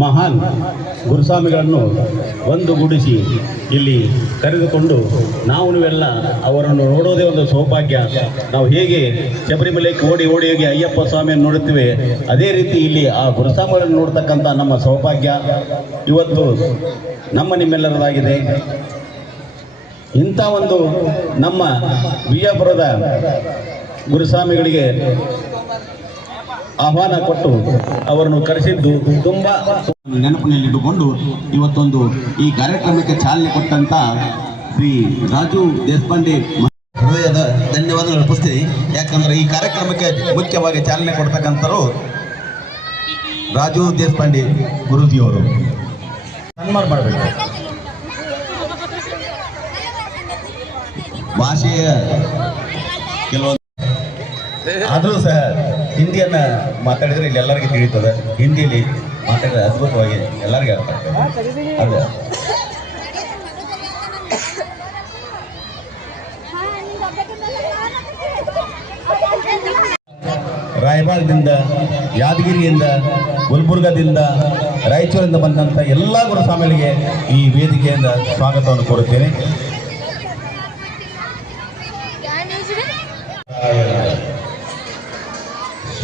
ಮಹಾನ್ ಗುರುಸ್ವಾಮಿಗಳನ್ನು ಒಂದುಗೂಡಿಸಿ ಇಲ್ಲಿ ಕರೆದುಕೊಂಡು ನೀವೆಲ್ಲ ಅವರನ್ನು ನೋಡೋದೇ ಒಂದು ಸೌಭಾಗ್ಯ. ನಾವು ಹೇಗೆ ಶಬರಿಮಲೆಗೆ ಓಡಿ ಓಡಿ ಹೋಗಿ ಅಯ್ಯಪ್ಪ ಸ್ವಾಮಿಯನ್ನು ನೋಡುತ್ತೇವೆ, ಅದೇ ರೀತಿ ಇಲ್ಲಿ ಆ ಗುರುಸ್ವಾಮಿಗಳನ್ನು ನೋಡ್ತಕ್ಕಂಥ ನಮ್ಮ ಸೌಭಾಗ್ಯ ಇವತ್ತು ನಿಮ್ಮೆಲ್ಲರದಾಗಿದೆ. ಇಂಥ ಒಂದು ನಮ್ಮ ವಿಜಯಪುರದ ಗುರುಸ್ವಾಮಿಗಳಿಗೆ ಆಹ್ವಾನ ಕೊಟ್ಟು ಅವರನ್ನು ಕರೆಸಿದ್ದು ತುಂಬ ನೆನಪಿನಲ್ಲಿಟ್ಟುಕೊಂಡು ಇವತ್ತೊಂದು ಈ ಕಾರ್ಯಕ್ರಮಕ್ಕೆ ಚಾಲನೆ ಕೊಟ್ಟಂತ ಶ್ರೀ ರಾಜು ದೇಶಪಾಂಡೆ ಹೃದಯದ ಧನ್ಯವಾದಗಳು ಅರ್ಪಿಸ್ತೀನಿ. ಯಾಕಂದ್ರೆ ಈ ಕಾರ್ಯಕ್ರಮಕ್ಕೆ ಮುಖ್ಯವಾಗಿ ಚಾಲನೆ ಕೊಡ್ತಕ್ಕಂಥರು ರಾಜು ದೇಶಪಾಂಡೆ ಗುರೂಜಿಯವರು. ಸನ್ಮಾನ ಮಾಡಬೇಕು. ಭಾಷೆಯ ಕೆಲವೊಂದು ಆದರೂ ಸಹ ಹಿಂದಿಯನ್ನ ಮಾತಾಡಿದ್ರೆ ಇಲ್ಲಿ ಎಲ್ಲರಿಗೂ ತಿಳಿತದೆ. ಹಿಂದಿಯಲ್ಲಿ ಮಾತಾಡಿದ್ರೆ ಅದ್ಭುತವಾಗಿ ಎಲ್ಲರಿಗೂ ಅರ್ಥ ಆಗ್ತದೆ. ಅದೇ ರಾಯಬಾಗದಿಂದ, ಯಾದಗಿರಿಯಿಂದ, ಗುಲ್ಬರ್ಗದಿಂದ, ರಾಯಚೂರಿಂದ ಬಂದಂಥ ಎಲ್ಲ ಗುರುಸ್ವಾಮಿಗಳಿಗೆ ಈ ವೇದಿಕೆಯಿಂದ ಸ್ವಾಗತವನ್ನು ಕೋರುತ್ತೇನೆ.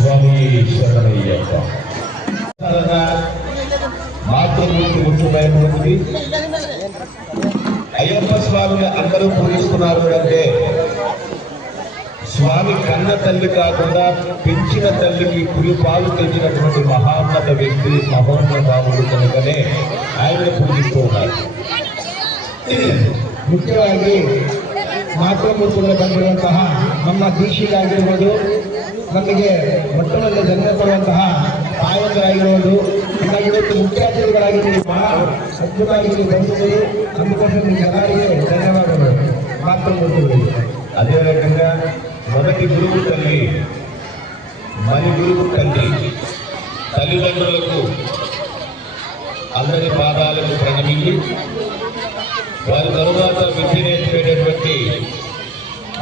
ಸ್ವಾಮಿ ಶರಣಯ್ಯಪ್ಪ మాతృమూర్తి ముఖ్యమైనటువంటి అయ్యప్ప స్వామిని అందరూ పూజిస్తున్నారు అంటే స్వామి కన్న తల్లి కాకుండా పెంచిన తల్లికి పులిపాలు తెచ్చినటువంటి మహోన్నత వ్యక్తి, మహోన్నతాముడు కనుకనే ఆయనను పూజిస్తూ ఉన్నారు. ಮುಖ್ಯವಾಗಿ ಮಾತೃಮೂರ್ತಿಗಳು ಬಂದಿರುವಂತಹ ನಮ್ಮ ದೀಕ್ಷಿಗಾಗಿರ್ಬೋದು, ನಮಗೆ ಮೊಟ್ಟಮೊದಲ ಜನ್ಮ ಕೊಡುವಂತಹ ತಾಯಂದರಾಗಿರುವುದು, ಇವತ್ತು ಮುಖ್ಯ ಅತಿಥಿಗಳಾಗಿ ಬಹಳ ಅದ್ಭುತವಾಗಿ ಬಂದಿರುವುದು, అందుకోసం ಎಲ್ಲರಿಗೆ ಧನ್ಯವಾದಗಳು ಮಾತೃಮೂರ್ತಿಗಳಿಗೆ. అదేవిధంగా మొదటి గురువు తల్లి, మరి గురువు తండ్రి, తల్లిదండ్రులకు అందరి పాదాలకు ప్రణమించి వారి తరువాత విద్య నేర్పేటటువంటి,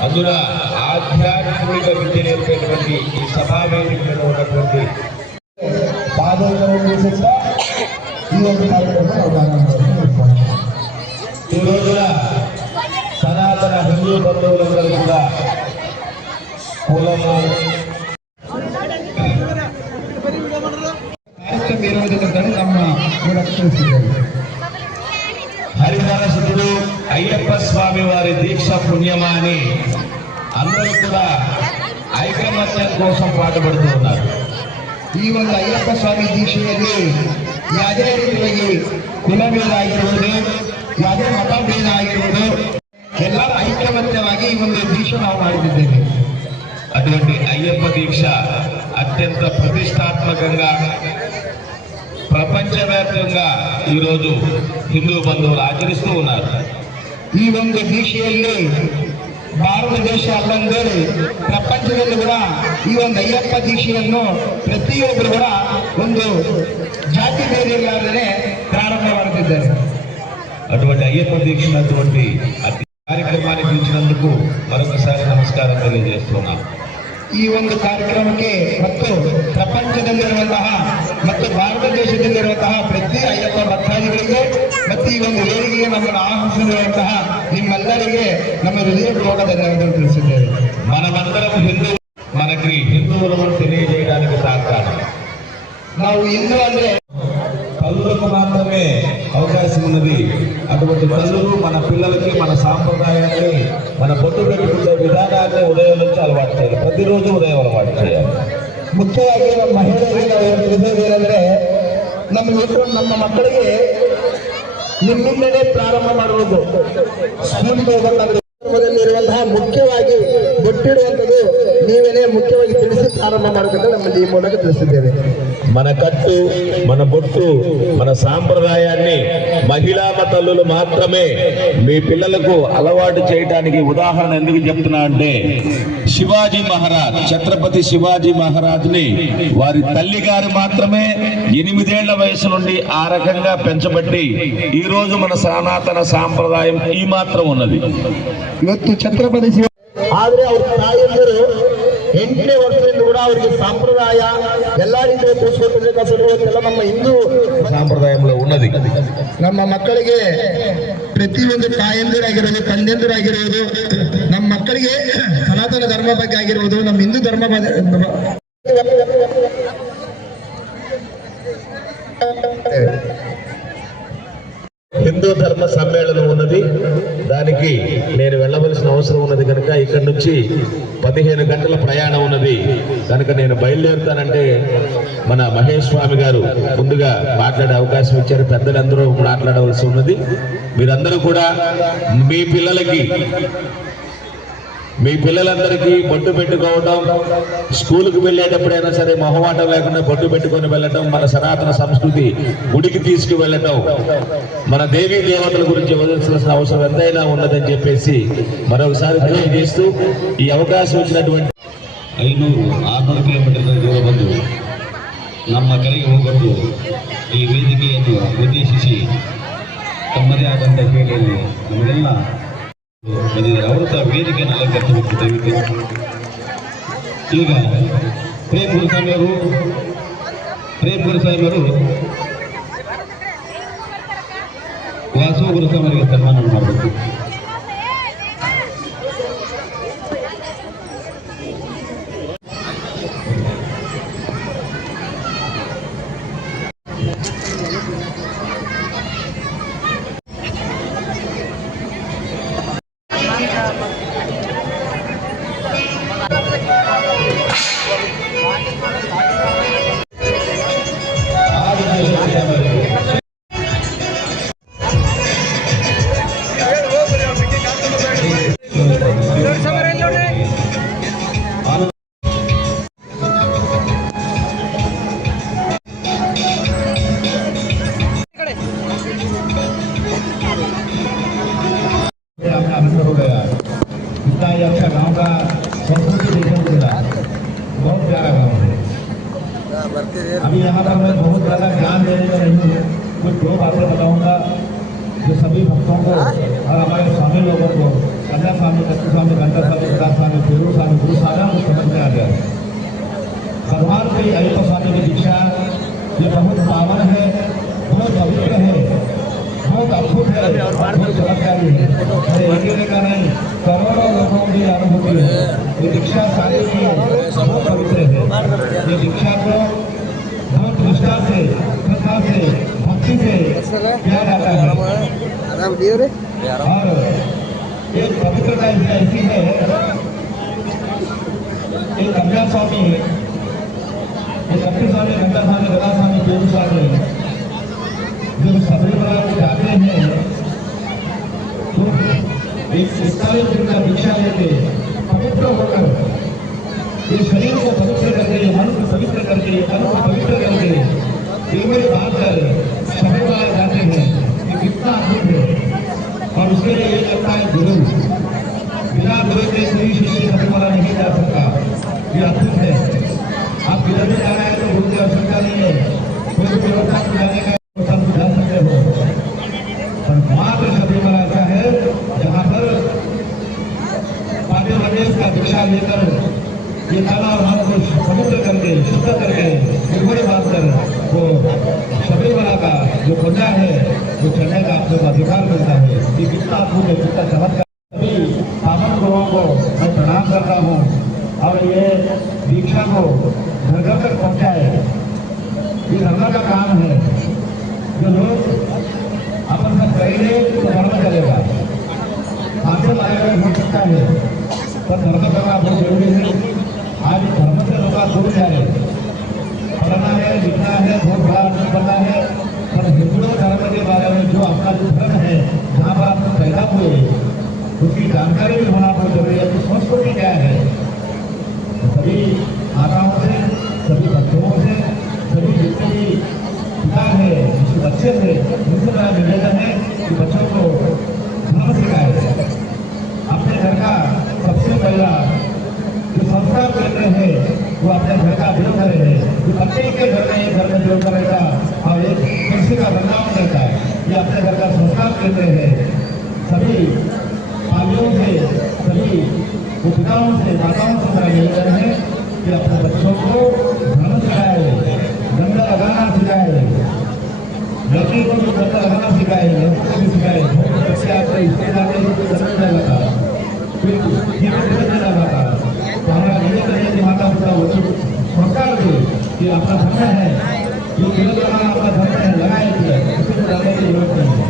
అందున ఆధ్యాత్మిక విద్య నేర్పేటువంటి ఈ సభావేదికలో ఉన్నటువంటి ఈ రోజున సనాతన హిందూ బంధువులందరూ కూడా కులము హరిహర సిద్ధుడు అయ్యప్ప స్వామి వారి దీక్ష పుణ్యమాని అందరూ కూడా ఐకమత్యం కోసం పాటుపడుతూ ఉన్నారు. ಈ ಒಂದು ಅಯ್ಯಪ್ಪ ಸ್ವಾಮಿ ದೀಕ್ಷೆಯಲ್ಲಿ ಯಾವುದೇ ರೀತಿಯಾಗಿ ಕುಲಭೇದ ಆಗಿರುವುದು, ಯಾವುದೇ ಮತಭೇದ ಆಗಿರುವುದು, ಎಲ್ಲರೂ ಐಕಮತ್ಯವಾಗಿ ಈ ಒಂದು ದೀಕ್ಷೆ ನಾವು ಮಾಡಿದ್ದೇವೆ. అటువంటి అయ్యప్ప దీక్ష అత్యంత ప్రతిష్టాత్మకంగా ప్రపంచవ్యాప్తంగా ఈరోజు హిందూ బంధువులు ఆచరిస్తూ ఉన్నారు. ಈ ಒಂದು ದೀಕ್ಷೆಯಲ್ಲಿ ಭಾರತ ದೇಶ ಅಲ್ಲಂದೇ ಪ್ರಪಂಚದಲ್ಲಿ ಕೂಡ ಈ ಒಂದು ಅಯ್ಯಪ್ಪ ದೀಕ್ಷೆಯನ್ನು ಪ್ರತಿಯೊಬ್ಬರು ಕೂಡ ಒಂದು ಜಾತಿ ಬೇರೆಯಾದರೆ ಪ್ರಾರಂಭ ಮಾಡುತ್ತಿದ್ದಾರೆ. అటువంటి అయ్యప్ప దీక్ష అటువంటి కార్యక్రమానికి ఇచ్చినందుకు మరొకసారి నమస్కారం తెలియజేస్తున్నాను. ಈ ಒಂದು ಕಾರ್ಯಕ್ರಮಕ್ಕೆ ಮತ್ತು ಪ್ರಪಂಚದಲ್ಲಿರುವಂತಹ ಮತ್ತು ಭಾರತ ದೇಶದಲ್ಲಿರುವಂತಹ ಪ್ರತಿ ಅಯ್ಯಪ್ಪ ಭಕ್ತಾದಿಗಳಿಗೆ ಮತ್ತು ಈ ಒಂದು ವೇದಿಕೆಗೆ ನಮ್ಮನ್ನು ಆಹ್ವಾನಿಸಿರುವಂತಹ ನಿಮ್ಮೆಲ್ಲರಿಗೆ ನಮ್ಮ ಹೃದಯಪೂರ್ವಕ ಧನ್ಯವಾದಗಳು ತಿಳಿಸಿದ್ದೇವೆ. మనమందరం హిందూ, మనకి హిందువులను తెలియజేయడానికి సహకారం. ನಾವು ಹಿಂದೂ ಅಂದ್ರೆ తల్లులకు మాత్రమే అవకాశం ఉన్నది. అటువంటి తల్లులు మన పిల్లలకి మన సాంప్రదాయాన్ని, మన బొట్టు పెట్టుకునే విధానాన్ని ఉదయం నుంచి అలవాటు చేయాలి. ప్రతిరోజు ఉదయం అలవాటు చేయాలి. ಮುಖ್ಯವಾಗಿ ನಮ್ಮ ಮಹಿಳೆಯರಿಗೆ ನಾವು ತಿಳಿಸೋದೇನೆಂದ್ರೆ, ನಮ್ಮ ಮಕ್ಕಳಿಗೆ ನಿಮ್ಮಿಂದಲೇ ಪ್ರಾರಂಭ ಮಾಡುವುದು. ಸ್ಕೂಲಿಗೆ ಹೋಗಬೇಕಾದ್ರೆ ಇರುವಂತಹ ಮುಖ್ಯವಾಗಿ ಬೊಟ್ಟಿಡುವಂಥದ್ದು ನೀವೇನೇ ಮುಖ್ಯವಾಗಿ ತಿಳಿಸಿ ಪ್ರಾರಂಭ ಮಾಡಬೇಕಂತ ನಮ್ಮಲ್ಲಿ ಈ ಮೂಲಕ ತಿಳಿಸಿದ್ದೇವೆ. మన కట్టు, మన బొట్టు, మన సాంప్రదాయాన్ని మహిళా తల్లులు మాత్రమే మీ పిల్లలకు అలవాటు చేయడానికి ఉదాహరణ ఎందుకు చెప్తున్నా అంటే, శివాజీ మహారాజ్, ఛత్రపతి శివాజీ మహారాజ్ని వారి తల్లి గారు మాత్రమే 8 ఏళ్ల వయసు నుండి ఆ రకంగా పెంచబట్టి ఈ రోజు మన సనాతన సాంప్రదాయం ఈ మాత్రం ఉన్నది. ಇವತ್ತು ಛತ್ರಪತಿ ಶಿವ ಆದ್ರೆ ಅವ್ರ ತಾಯಿಯಂದರು 8ನೇ ವರ್ಷದಿಂದ ಕೂಡ ಅವರಿಗೆ ಸಂಪ್ರದಾಯ ಎಲ್ಲಾ ರೀತಿಯ ತೋರಿಸ್ಕೊಟ್ಟಿರ್ಬೇಕಾದ್ರೆ ನಮ್ಮ ಹಿಂದೂ సాంప్రదాయంలో ఉన్నది. ನಮ್ಮ ಮಕ್ಕಳಿಗೆ ಪ್ರತಿಯೊಂದು ತಾಯಂದಿರಾಗಿರೋದು ತಂದೆಂದಿರಾಗಿರೋದು ನಮ್ಮ ಮಕ್ಕಳಿಗೆ ಸನಾತನ ಧರ್ಮ ಬಗ್ಗೆ ಆಗಿರ್ಬೋದು ನಮ್ಮ ಹಿಂದೂ ಧರ್ಮ హిందూ ధర్మ సమ్మేళనం ఉన్నది. దానికి నేను వెళ్ళవలసిన అవసరం ఉన్నది కనుక ఇక్కడ నుంచి 15 గంటల ప్రయాణం ఉన్నది కనుక నేను బయలుదేరుతానంటే మన మహేష్ స్వామి గారు ముందుగా మాట్లాడే అవకాశం ఇచ్చారు. పెద్దలందరూ మాట్లాడవలసి ఉన్నది. మీరందరూ కూడా మీ పిల్లలందరికీ బొట్టు పెట్టుకోవడం, స్కూల్కి వెళ్ళేటప్పుడైనా సరే మొహమాటం లేకుండా బొట్టు పెట్టుకొని వెళ్ళటం, మన సనాతన సంస్కృతి గుడికి తీసుకువెళ్ళటం, మన దేవీ దేవతల గురించి వదిలిసిన అవసరం ఎంతైనా ఉన్నదని చెప్పేసి మరొకసారి తెలియజేస్తూ ఈ అవకాశం వచ్చినటువంటి 500-600 ಕಿಲೋಮೀಟರ್ ದೂರ ಬಂದು ನಮ್ಮ ಕರೆಗೆ ಹೋಗಟ್ಟು ಈ ವೇದಿಕೆಯನ್ನು ಉದ್ದೇಶಿಸಿ ತಮ್ಮದೇ ಆದಂಥ ಶೈಲಿಯಲ್ಲಿ ನಮಗೆಲ್ಲ ಅವರು ಸಹ ವೇದಿಕೆಯನ್ನು ಅಲಂಕರಿಸಬೇಕು ದಯವಿಟ್ಟು. ಈಗ ಪ್ರೇಮ್ ಗುರುಸ್ವಾಮಿಯವರು ವಾಸು ಗುರುಸ್ವಾಮಿಯವರಿಗೆ ಸನ್ಮಾನ ಮಾಡಬೇಕು. हो गया इतना ही अच्छा गाँव का संस्कृति देखने को मिला, बहुत प्यारा गाँव है। अभी यहाँ पर मैं बहुत ज़्यादा ज्ञान देने का नहीं हूँ, कुछ 2 बातें बताऊँगा जो सभी भक्तों को और हमारे स्वामी लोगों को, कन्या स्वामी, कच्ची स्वामी, घंटा स्वामी, गदा स्वामी, फेरू स्वामी, गुरु सारा को समझ में आ गया। भगवान की अय्यप्पा स्वामी की दीक्षा ये बहुत पावन है, बहुत पवित्र है, बहुत अद्भुत है, बहुत चमत्कारी है। एक का नहीं, करोड़ों लोगों की अनुभूति है। ये दीक्षा सारी की बहुत पवित्र है। ये दीक्षा को बहुत निष्ठा से, श्रद्धा से, भक्ति से किया जाता है। और एक पवित्रता ऐसी है, एक कन्या स्वामी, एक कच्ची स्वामी, घंटा स्वामी, गदा स्वामी, फेरू स्वामी जो सबरीमला को जाते हैं तो एक 41 दिन का दीक्षा लेके पवित्र होकर ये शरीर को पवित्र करके, मन को पवित्र करके, तन को पवित्र करके केवल बात कर सबरीमला जाते हैं। ये कितना अद्भुत है। और उसके लिए ये लगता है गुरु, बिना गुरु के कोई शिष्य सबरीमला नहीं जा सकता। ये अद्भुत है। आप किधर भी जा रहे हैं तो गुरु की आवश्यकता नहीं है, कोई व्यवस्था को जाने का दीक्षा लेकर ये कला और मन को पवित्र करके, शुद्ध करके, निर्भय बात कर वो सबरीमला का जो पुण्य है वो चढ़ने का आपको अधिकार मिलता है। ये कितना अद्भुत है, कितना चमत्कार। सभी पावन गुरुओं को मैं प्रणाम करता हूँ और ये दीक्षा को घर घर तक पहुँचाए, ये धर्म का काम है। जो लोग अपन से करेंगे तो धर्म चलेगा, आगे लाएगा हो सकता है, पर धर्म करना बहुत जरूरी है। आज धर्म से लोग दूर जा रहे, पढ़ना है, लिखना है, बहुत बड़ा अर्थ करना है, पर हिंदू धर्म के बारे में जो अपना जो धर्म है, जहाँ पर आप पैदा हुए उसकी जानकारी भी होना बहुत जरूरी है। तो संस्कृति क्या है, सभी माताओं से, सभी बच्चों से, सभी जितने भी पिता है, जिसके बच्चे थे, उनसे मेरा निवेदन है कि बच्चों को धर्म सिखाए। अपने घर का सबसे पहला जो संस्कार केंद्र है वो अपने घर का देव घर है। जो बच्चे के घर में देव घर रहता और एक कृषि का वृंदावन रहता है, ये अपने घर का संस्कार केंद्र है। सभी पालियों से, सभी वो पिताओं से माताओं से कराए गए हैं कि अपने बच्चों को धर्म सिखाए, गंगा लगाना सिखाए, लड़की को भी गंगा लगाना सिखाए, लड़कों को भी सिखाए। बच्चे आपको इसके जाते समझने लगा, फिर समझने लगा था। तो हमारा ये कहिए कि माता पिता वो संस्कार दे कि अपना धर्म है, ये तिलक लगाना अपना धर्म है, लगाए थे, उसको लगाने की जरूरत नहीं है।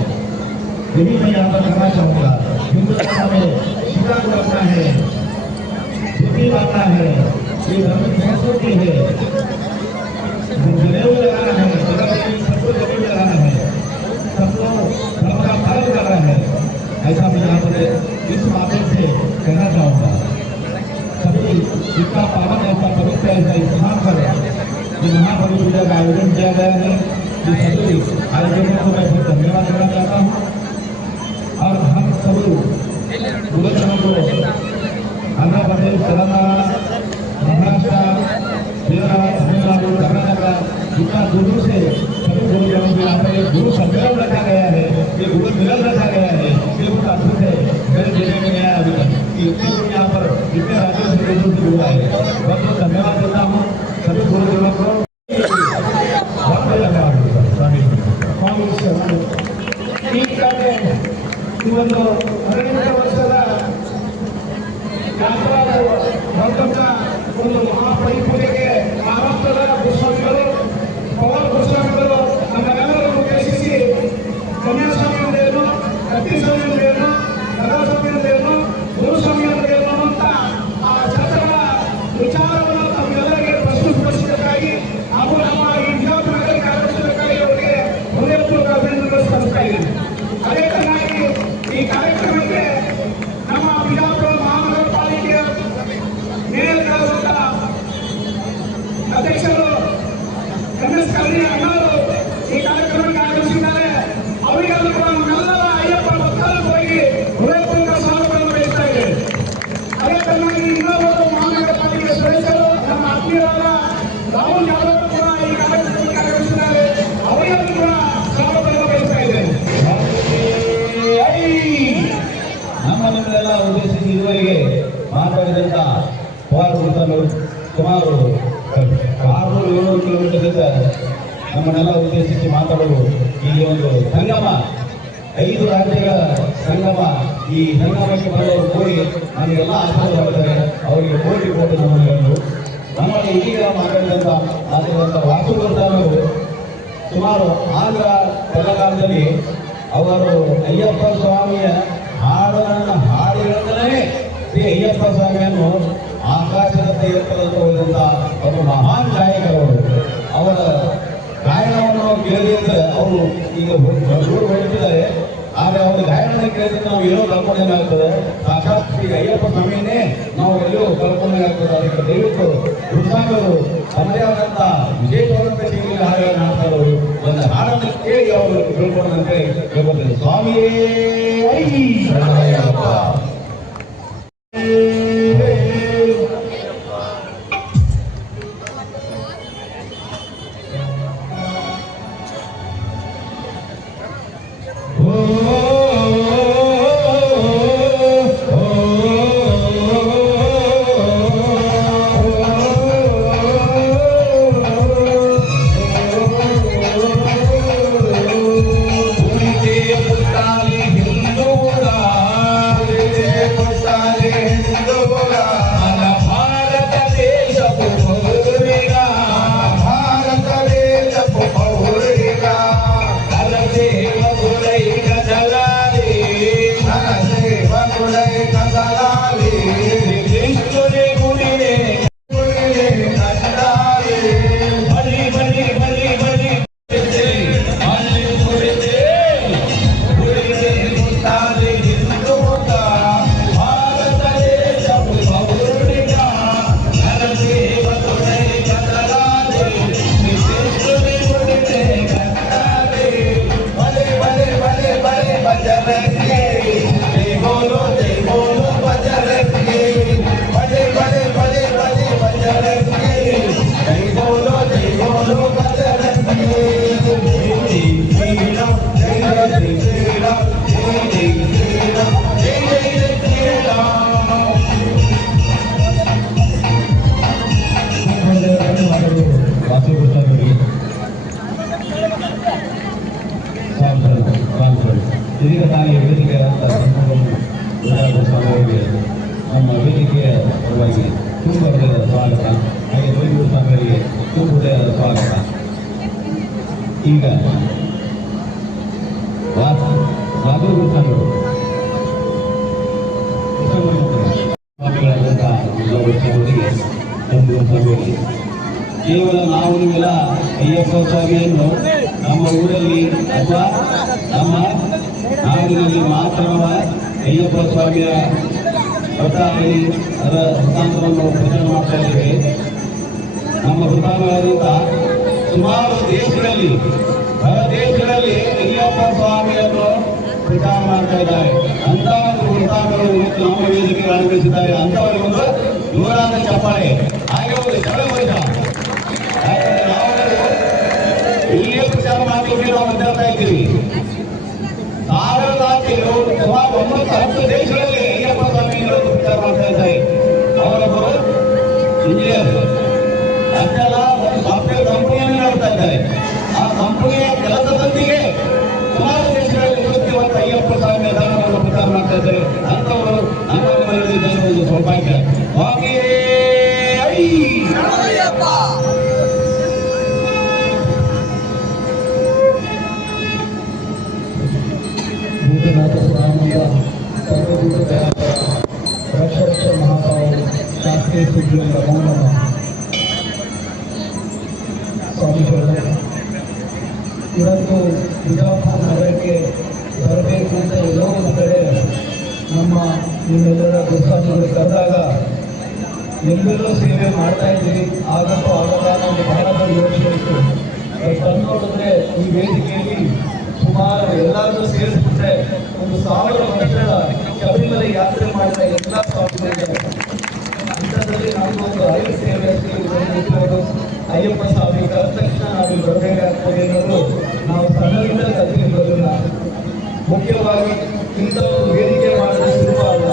यही मैं यहाँ पर करना चाहूँगा। हिंदू धर्म में सीता को रखना है, धोती बांधना है, ये धर्म की संस्कृति है। जनेऊ लगाना है, सबको जनेऊ लगाना है, सबको धर्म का पालन करना है। ऐसा मैं यहाँ पर इस माध्यम से कहना चाहूँगा। सभी इसका पावन ऐसा पवित्र ऐसा स्थान पर महाबली पूजा का आयोजन किया गया है। ये सभी आयोजकों को मैं बहुत धन्यवाद देना चाहता हूँ। और हम सभी गुरुजनों को आंध्र प्रदेश, तेलंगाना, महाराष्ट्र, गुजरात, तमिलनाडु, कर्नाटक इतना दूर से सभी गुरुजनों के यहाँ पर एक गुरु सम्मेलन रखा गया है, ये गुरु मिलन रखा गया है। ये बहुत अद्भुत है, मेरे देने में आया अभी तक कि इतने लोग यहाँ पर इतने राज्यों से देशों से जुड़ा है। बहुत बहुत धन्यवाद देता हूँ सभी गुरुजनों को। बहुत धन्यवाद स्वामी ಈ ಒಂದು 15 ವರ್ಷದ ಯಾತ್ರಾ ದೊಡ್ಡ ಒಂದು ಮಹಾಪರಿಪೂಜೆಗೆ ಮಹಾರಾಷ್ಟ್ರದ ಗುರುಸ್ವಾಮಿಗಳು, ಪವನ್ ಗುರುಸ್ವಾಮಿಗಳು ನಮ್ಮೆಲ್ಲರನ್ನು ಉದ್ದೇಶಿಸಿ ಕನ್ಯಾಸ್ವಾಮಿ ಅಂದ್ರೇನು, ಕತ್ತಿಸ್ವಾಮಿ ಅಂದ್ರೇನು, ನಗರಸ್ವಾಮಿ ಅಂದ್ರೇನು, ಗುರುಸ್ವಾಮಿ ಅಂದ್ರೇನು ಅಂತ ಆ ಚರ್ಚೆಗಳ ವಿಚಾರವನ್ನು ತಮ್ಮೆಲ್ಲರಿಗೆ ಪ್ರಸ್ತುತಪಡಿಸಬೇಕಾಗಿ ಹಾಗೂ ನಮ್ಮ ಈ ವಿಜಯಪುರದಲ್ಲಿ ಕಾರ್ಯಕ್ರಮಿಸಬೇಕಾಗಿ ಅವರಿಗೆ ಹೃದಯಪೂರ್ವಕ ಅಭಿನಂದನೆ ಸಲ್ಲಿಸ್ತಾ ಇದ್ದೀನಿ. ಅದೇ ತರನಾಗಿ ಈ ಕಾರ್ಯಕ್ರಮಕ್ಕೆ ನಮ್ಮ ಬಿಜಾಪುರ ಮಹಾನಗರ ಪಾಲಿಕೆಯ ಮೇಯರ್ಗಳಾದಂಥ ಅಧ್ಯಕ್ಷರು ರಮೇಶ್ ಕಲ್ರಿ ಅಣ್ಣವರು ಈ ಕಾರ್ಯಕ್ರಮಕ್ಕೆ ಆಗಮಿಸಿದ್ದಾರೆ. ಅವರಿಗೆಲ್ಲರೂ ಕೂಡ ನಮ್ಮೆಲ್ಲರ ಅಯ್ಯಪ್ಪ ಭಕ್ತರ ಹೋಗಿ ಹೃದಯಪೂರ್ವಕ ಸ್ವಾಗತವನ್ನು ಬಯಸ್ತಾ ಇದ್ದೇವೆ. ಅದೇ ತರನಾಗಿ ಇನ್ನೊಬ್ಬರು ಮಹಾನಗರ ಪಾಲಿಕೆಯ ಸದಸ್ಯರು ನಮ್ಮ ಆತ್ಮೀಯರಾದ ರಾಹುಲ್ ಯಾದವ್ ಕೂಡ ಈ ಕಾರ್ಯಕ್ರಮಕ್ಕೆ ಆಗಮಿಸಿದ್ದಾರೆ. ಅವರಿಗೆಲ್ಲರೂ ಕೂಡ ಸ್ವಾಗತವನ್ನು ಬಯಸ್ತಾ ಇದ್ದೇವೆ. ನಮ್ಮನ್ನೆಲ್ಲ ಉದ್ದೇಶಿಸಿ ಇದುವರೆಗೆ ಮಾತಾಡಿದಂಥ ಪವಾರ್ ಗುರುಸ್ವಾಮಿಗಳು ಸುಮಾರು 600-700 ಕಿಲೋಮೀಟರ್ದಿಂದ ನಮ್ಮನ್ನೆಲ್ಲ ಉದ್ದೇಶಿಸಿ ಮಾತಾಡಲು ಇಲ್ಲಿ ಒಂದು ಸಂಗಮ, 5 ರಾಜ್ಯಗಳ ಸಂಗಮ. ಈ ಸಂಗಮಕ್ಕೆ ಬರುವವರು ಕೂಡಿ ನಮಗೆಲ್ಲ ಆಶೀರ್ವಾದ ಮಾಡ್ತಾರೆ. ಅವರಿಗೆ ಕೋಟಿ ಕೋಟಿ ನಮನಗಳು. ನಮ್ಮಲ್ಲಿ ಇದೀಗ ಮಾತಾಡಿದಂಥ ವಾಸು ಗುರುಸ್ವಾಮಿಗಳು ಸುಮಾರು ಆಂಧ್ರ ತೆಲಂಗಾಣದಲ್ಲಿ ಅವರು ಅಯ್ಯಪ್ಪ ಸ್ವಾಮಿಯ ಹಾಡನ್ನು ಹಾಡಿಗಳಂದರೆ ಶ್ರೀ ಅಯ್ಯಪ್ಪ ಸ್ವಾಮಿಯನ್ನು ಆಕಾಶದ ಎತ್ತರಕ್ಕೆ ಹೋದಂಥ ಒಬ್ಬ ಮಹಾನ್ ಗಾಯಕರವರು. ಅವರ ಗಾಯನವನ್ನು ಕೇಳಿದರೆ ಅವರು ಈಗ ದೂರ ಹೊರಟಿದ್ದಾರೆ. ಆದರೆ ಅವರ ಗಾಯನವನ್ನು ಕೇಳಿದ್ರೆ ನಾವು ಎಲ್ಲೋ ಕಲ್ಪನೆಯಾಗ್ತದೆ. ಸಾಕ್ಷಾತ್ ಶ್ರೀ ಅಯ್ಯಪ್ಪ ಸ್ವಾಮಿಯನ್ನೇ ನಾವು ಎಲ್ಲೋ ಕಲ್ಪನೆಯಾಗ್ತದೆ. ಅದಕ್ಕೆ ದಯವಿಟ್ಟು ಗುರುಸ್ವಾಮಿಯವರು ತಮ್ಮದೇ ಆದಂಥ ವಿಶೇಷವಾದಂಥ ಶೈಲಿಯಲ್ಲಿ ಹಾಡುಗಳನ್ನು ಹಾಡ್ತಾ ಇರೋರು. ಒಂದು ಹಾಡನ್ನು ಕೇಳಿ ಅವರು ತಿಳ್ಕೊಂಡಂತೆ ಹೇಳ್ಕೊಳ್ತಾರೆ. ಸ್ವಾಮಿಯೇ ಶರಣಯ್ಯಪ್ಪ. ಹಿಂದೂರ ಈಗ ತಾನೇ ವೇದಿಕೆ ಸ್ವಾಮಿಯವರಿಗೆ ನಮ್ಮ ವೇದಿಕೆಯ ಪರವಾಗಿ ತುಂಬ ಹೃದಯದ ಸ್ವಾಗತ. ಹಾಗೆ ಜೋಗಿಗೂರು ಸ್ವಾಮಿಯವರಿಗೆ ತುಂಬ ಹೃದಯದ ಸ್ವಾಗತ. ಈಗ ರಾಘವೇಂದ್ರ ಸ್ವಾಮಿಗಳು ಸ್ವಾಮಿಗಳಾದಂಥ ಸ್ವಾಮಿಯವರಿಗೆ ಕೇವಲ ನಾವು ನೀವೆಲ್ಲ ಅಯ್ಯಪ್ಪ ಸ್ವಾಮಿಯನ್ನು ನಮ್ಮ ಊರಲ್ಲಿ ಅಥವಾ ನಮ್ಮ ನಾಡಿನಲ್ಲಿ ಮಾತ್ರವ ಅಯ್ಯಪ್ಪ ಸ್ವಾಮಿಯ ವ್ರತಾವಳಿ ಅದರ ವೃತ್ತಾಂತವನ್ನು ಪ್ರಚಾರ ಮಾಡ್ತಾ ಇದ್ದೇವೆ. ನಮ್ಮ ವೃತ್ತಾಂತವಾದಂಥ ಸುಮಾರು ದೇಶಗಳಲ್ಲಿ ಹೊರ ದೇಶಗಳಲ್ಲಿ ಅಯ್ಯಪ್ಪ ಸ್ವಾಮಿಯನ್ನು ಪ್ರಚಾರ ಮಾಡ್ತಾ ಇದ್ದಾರೆ. ಅಂತ ಒಂದು ವೃತ್ತಾಂತಗಳು ಇವತ್ತು ನಮ್ಮ ವೇದಿಕೆಗೆ ಅನುಭವಿಸಿದ್ದಾರೆ. ಅಂತವರಿಗೊಂದು ಜೋರಾದ ಚಪ್ಪಾಳೆ, ಹಾಗೆ ಒಂದು ಚಳವಳಿತ. ಯಾಕಂದ್ರೆ ನಾವು ಇಲ್ಲಿಯೇ ಪ್ರಚಾರ ಮಾಡಲಿಕ್ಕೆ ನಾವು ಮಾತಾಡ್ತಾ ಇದ್ದೀವಿ. ಸಾವಿರದಾಚೆಗಳು ಸುಮಾರು 9-10 ದೇಶಗಳಲ್ಲಿ ಅಯ್ಯಪ್ಪ ಸ್ವಾಮಿಗಳು ಪ್ರಚಾರ ಮಾಡ್ತಾ ಇದ್ದಾರೆ. ಅವರೊಬ್ಬರು ಇಂಜಿನಿಯರ್ ಅಷ್ಟೆಲ್ಲ ಸಾಫ್ಟ್ವೇರ್ ಕಂಪನಿಯನ್ನು ನಡೆಸ್ತಾ ಇದ್ದಾರೆ. ಆ ಕಂಪನಿಯ ಕೆಲಸದೊಂದಿಗೆ ಸುಮಾರು ದೇಶಗಳಲ್ಲಿ ಬರುತ್ತಿರುವಂತ ಅಯ್ಯಪ್ಪ ಸ್ವಾಮಿಯ ಧರ್ಮವನ್ನು ಪ್ರಚಾರ ಮಾಡ್ತಾ ಇದ್ದಾರೆ. ಅಂತವರು ನಮ್ಮ ಮನೆಯಲ್ಲಿ ಒಂದು ಸೌಭಾಗ್ಯ. ರಕ್ಷರಕ್ಷ ಮಹಾಪಾವು ಶಾಸ್ತ್ರೀಯ ಸುದ್ದಿಯಿಂದ ಮೌನ ಸ್ವಾಮಿಗಳು ಇವತ್ತು ಬಿಜಾಪುರ ನಗರಕ್ಕೆ ಬರಬೇಕು ಅಂತ ಎಲ್ಲೋ ಒಂದು ಕಡೆ ನಿಮ್ಮೆಲ್ಲರ ಗುರುಸ್ವಾಮಿಗಳು ಕರೆದಾಗ ಎಲ್ಲೆಲ್ಲೋ ಸೇವೆ ಮಾಡ್ತಾ ಇದ್ದೀವಿ. ಆಗಂತೂ ಆಗಲ್ಲ ನಮಗೆ ಬಹಳ ಯೋಚನೆ ಇತ್ತು. ನೋಡಿದ್ರೆ ಈ ವೇದಿಕೆಯಲ್ಲಿ ಸುಮಾರು ಎಲ್ಲರೂ ಸೇರಿಸ್ಬಿಟ್ರೆ 1000 ವರ್ಷಗಳ ಶಬರಿಮಲೆ ಯಾತ್ರೆ ಮಾಡಿದ ಎಲ್ಲ ಸ್ವಾಮಿಗಳಿದ್ದಾರೆ. ಅಂಥದ್ರಲ್ಲಿ ನಮಗೊಂದು ಐದು ಸೇವೆ ಇರ್ಬೋದು. ಅಯ್ಯಪ್ಪ ಸ್ವಾಮಿ ಕರೆದ ತಕ್ಷಣ ನಾವು ಬರಬೇಕಾಗ್ತದೆ ಅನ್ನೋದು ನಾವು ಸಣ್ಣದಿಂದ ಕಲಿತಿರೋದಿಲ್ಲ. ಮುಖ್ಯವಾಗಿ ಇಂಥ ಒಂದು ವೇದಿಕೆ ಮಾಡಿದ ಶುರು ಅಲ್ಲ.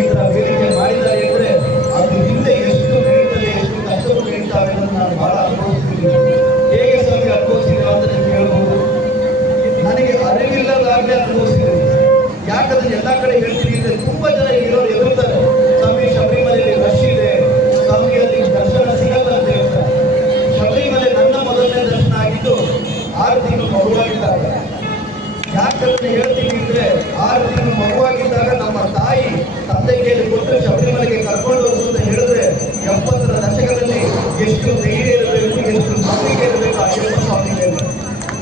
ಇಂಥ ವೇದಿಕೆ ಮಾಡಿದ್ದಾರೆ ಅಂದರೆ ಅದು ಹಿಂದೆ ಎಷ್ಟು ನಡೀತದೆ, ಎಷ್ಟು ಕಷ್ಟಗಳು ನಡೀತಾವೆ ಅನ್ನೋದು ನಾನು ಬಹಳ ಅನುಭವಿಸ್ತೀನಿ. ಹೇಗೆ ಸ್ವಾಮಿ ಅನುಭವಿಸಿದ್ರು ಅಂತ ನೀವು ಹೇಳ್ಬೋದು. ನನಗೆ ಅರಿವಿಲ್ಲದಾಗಲೇ ಅನುಭವಿಸಿದ್ರು. ಯಾಕಂದ್ರೆ ಎಲ್ಲ ಕಡೆ ಹೇಳ್ತೀನಿ ಅಂದ್ರೆ ತುಂಬಾ ಜನ ಇರೋರು ಎದುರ್ತಾರೆ. ಸ್ವಾಮಿ ಶಬರಿಮಲೆಯಲ್ಲಿ ರಶ್ ಇದೆ, ಸ್ವಾಮಿಗೆ ಅಲ್ಲಿ ದರ್ಶನ ಸಿಗಲ್ಲ ಅಂತ ಹೇಳ್ತಾರೆ. ಶಬರಿಮಲೆ ನನ್ನ ಮೊದಲನೇ ದರ್ಶನ ಆಗಿದ್ದು 6 ತಿಂಗಳು ಮಗುವಾಗಿದ್ದಾಗ. ಯಾಕಂದ್ರೆ ಹೇಳ್ತೀನಿ ಅಂದ್ರೆ 6 ತಿಂಗಳು ಮಗುವಾಗಿದ್ದಾಗ ನಮ್ಮ ತಾಯಿ ತಂದೆ ಕೈಯಲ್ಲಿ ಕೊಟ್ಟು ಶಬರಿಮಲೆಗೆ ಕರ್ಕೊಂಡು ಹೋಗುವಂತ ಹೇಳಿದ್ರೆ 70ರ ದಶಕದಲ್ಲಿ ಎಷ್ಟು ಧೈರ್ಯ ಇರಬೇಕು, ಎಷ್ಟು ನಂಬಿಕೆ ಇರಬೇಕು ಅಯ್ಯಪ್ಪ ಸ್ವಾಮಿ ಮೇಲೆ.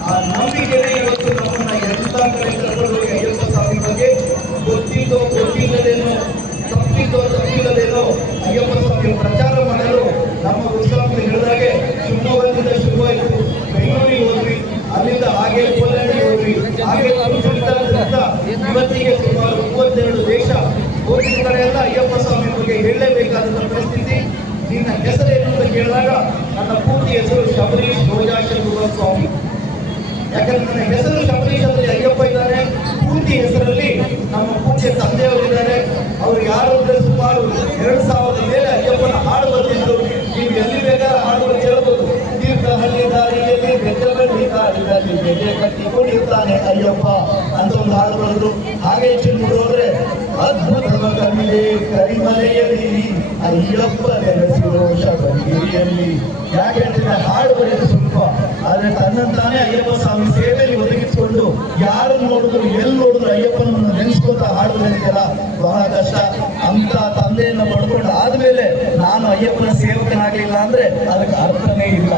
ಆ ನಂಬಿಕೆನೇ ಇವತ್ತು ನಮ್ಮನ್ನ ಎಲ್ಲ ಕಡೆ ಕರ್ಕೊಂಡು ಹೋಗಿ ಅಯ್ಯಪ್ಪ ಸ್ವಾಮಿ ಬಗ್ಗೆ ಗೊತ್ತಿಲ್ಲದೇನೋ ತಪ್ಪಿಲ್ಲದೇನೋ ಅಯ್ಯಪ್ಪ ಸ್ವಾಮಿ ಪ್ರಚಾರ ಮಾಡಲು ನಮ್ಮ ಗುರುಸ್ವಾಮಿ ಹೇಳಿದಾಗೆ ಶಿವಮೊಗ್ಗದಿಂದ ಶುರುವಾಯಿತು. ಬೆಂಗಳೂರಿಗೆ ಹೋದ್ವಿ, ಅಲ್ಲಿಂದ ಹಾಗೆ ಪೋಲೆಂಡ್ಗೆ ಹೋದ್ವಿ, ಹಾಗೆ ಇವತ್ತಿಗೆ ಸುಮಾರು 32 ದೇಶ ಹೋಗಿದ ಕಡೆ ಎಲ್ಲ ಅಯ್ಯಪ್ಪ ಸ್ವಾಮಿ ಬಗ್ಗೆ ಹೇಳಲೇಬೇಕಾದಂಥ ಪರಿಸ್ಥಿತಿ. ನಿನ್ನ ಹೆಸರೇನು ಅಂತ ಕೇಳಿದಾಗ ನನ್ನ ಪೂರ್ತಿ ಹೆಸರು ಶಬರೀಶ್ ರೋಜಾಶಂಕರ ಸ್ವಾಮಿ. ಯಾಕಂದ್ರೆ ನನ್ನ ಹೆಸರು ಶಬರೀಶ್ ಅಂದ್ರೆ ಅಯ್ಯಪ್ಪ ಇದ್ದಾರೆ. ಪೂರ್ತಿ ಹೆಸರಲ್ಲಿ ನಮ್ಮ ಪೂಜ್ಯ ತಂದೆಯವರಿದ್ದಾರೆ. ಅವರು ಯಾರು ಅಂದ್ರೆ ಸುಮಾರು 2000 ಮೇಲೆ ಅಯ್ಯಪ್ಪನ ಹಾಡು ಬರ್ತಿದ್ರು. ನೀವು ಎಲ್ಲಿ ಬೇಕಾದ್ರೆ ಹಾಡು ಕೇಳಬಹುದು. ತೀರ್ಥಹಳ್ಳಿ ದಾರಿಯಲ್ಲಿ ಬೆಟ್ಟಬಳ್ಳಿ ಕಾಡಿನಲ್ಲಿ ಬೆಲೆ ಕಟ್ಟಿಕೊಂಡಿರ್ತಾನೆ ಅಯ್ಯಪ್ಪ ಅಂತ ಒಂದು ಹಾಡು ಬರೆದ್ರು. ಹಾಗೆ ಚಿನ್ನೂರವ್ರೆ ಅದ್ಭುತವ ಕವಿದೆ ಕರಿಮಲೆಯಲ್ಲಿ ಅಯ್ಯಪ್ಪ ನೆಲೆಸಿರೋ ಶಬರಿಗಿರಿಯಲ್ಲಿ. ಯಾಕೆಂದ್ರೆ ಹಾಡು ಬರೆಯೋದು ಸ್ವಲ್ಪ, ಆದ್ರೆ ತನ್ನಂತಾನೆ ಅಯ್ಯಪ್ಪ ಸ್ವಾಮಿ ಸೇವೆಯಲ್ಲಿ ಒದಗಿಸಿಕೊಂಡು ಯಾರು ನೋಡಿದ್ರು ಎಲ್ಲಿ ನೋಡಿದ್ರು ಅಯ್ಯಪ್ಪನನ್ನು ನೆನೆಸ್ಕೊತ ಹಾಡು ಬರೆದಿಲ್ಲ ಬಹಳ ಕಷ್ಟ. ಅಂತ ತಂದೆಯನ್ನು ಪಡ್ಕೊಂಡು ಆದ್ಮೇಲೆ ನಾನು ಅಯ್ಯಪ್ಪನ ಸೇವಕನಾಗಲಿಲ್ಲ ಅಂದ್ರೆ ಅದಕ್ಕೆ ಅರ್ಥನೇ ಇಲ್ಲ.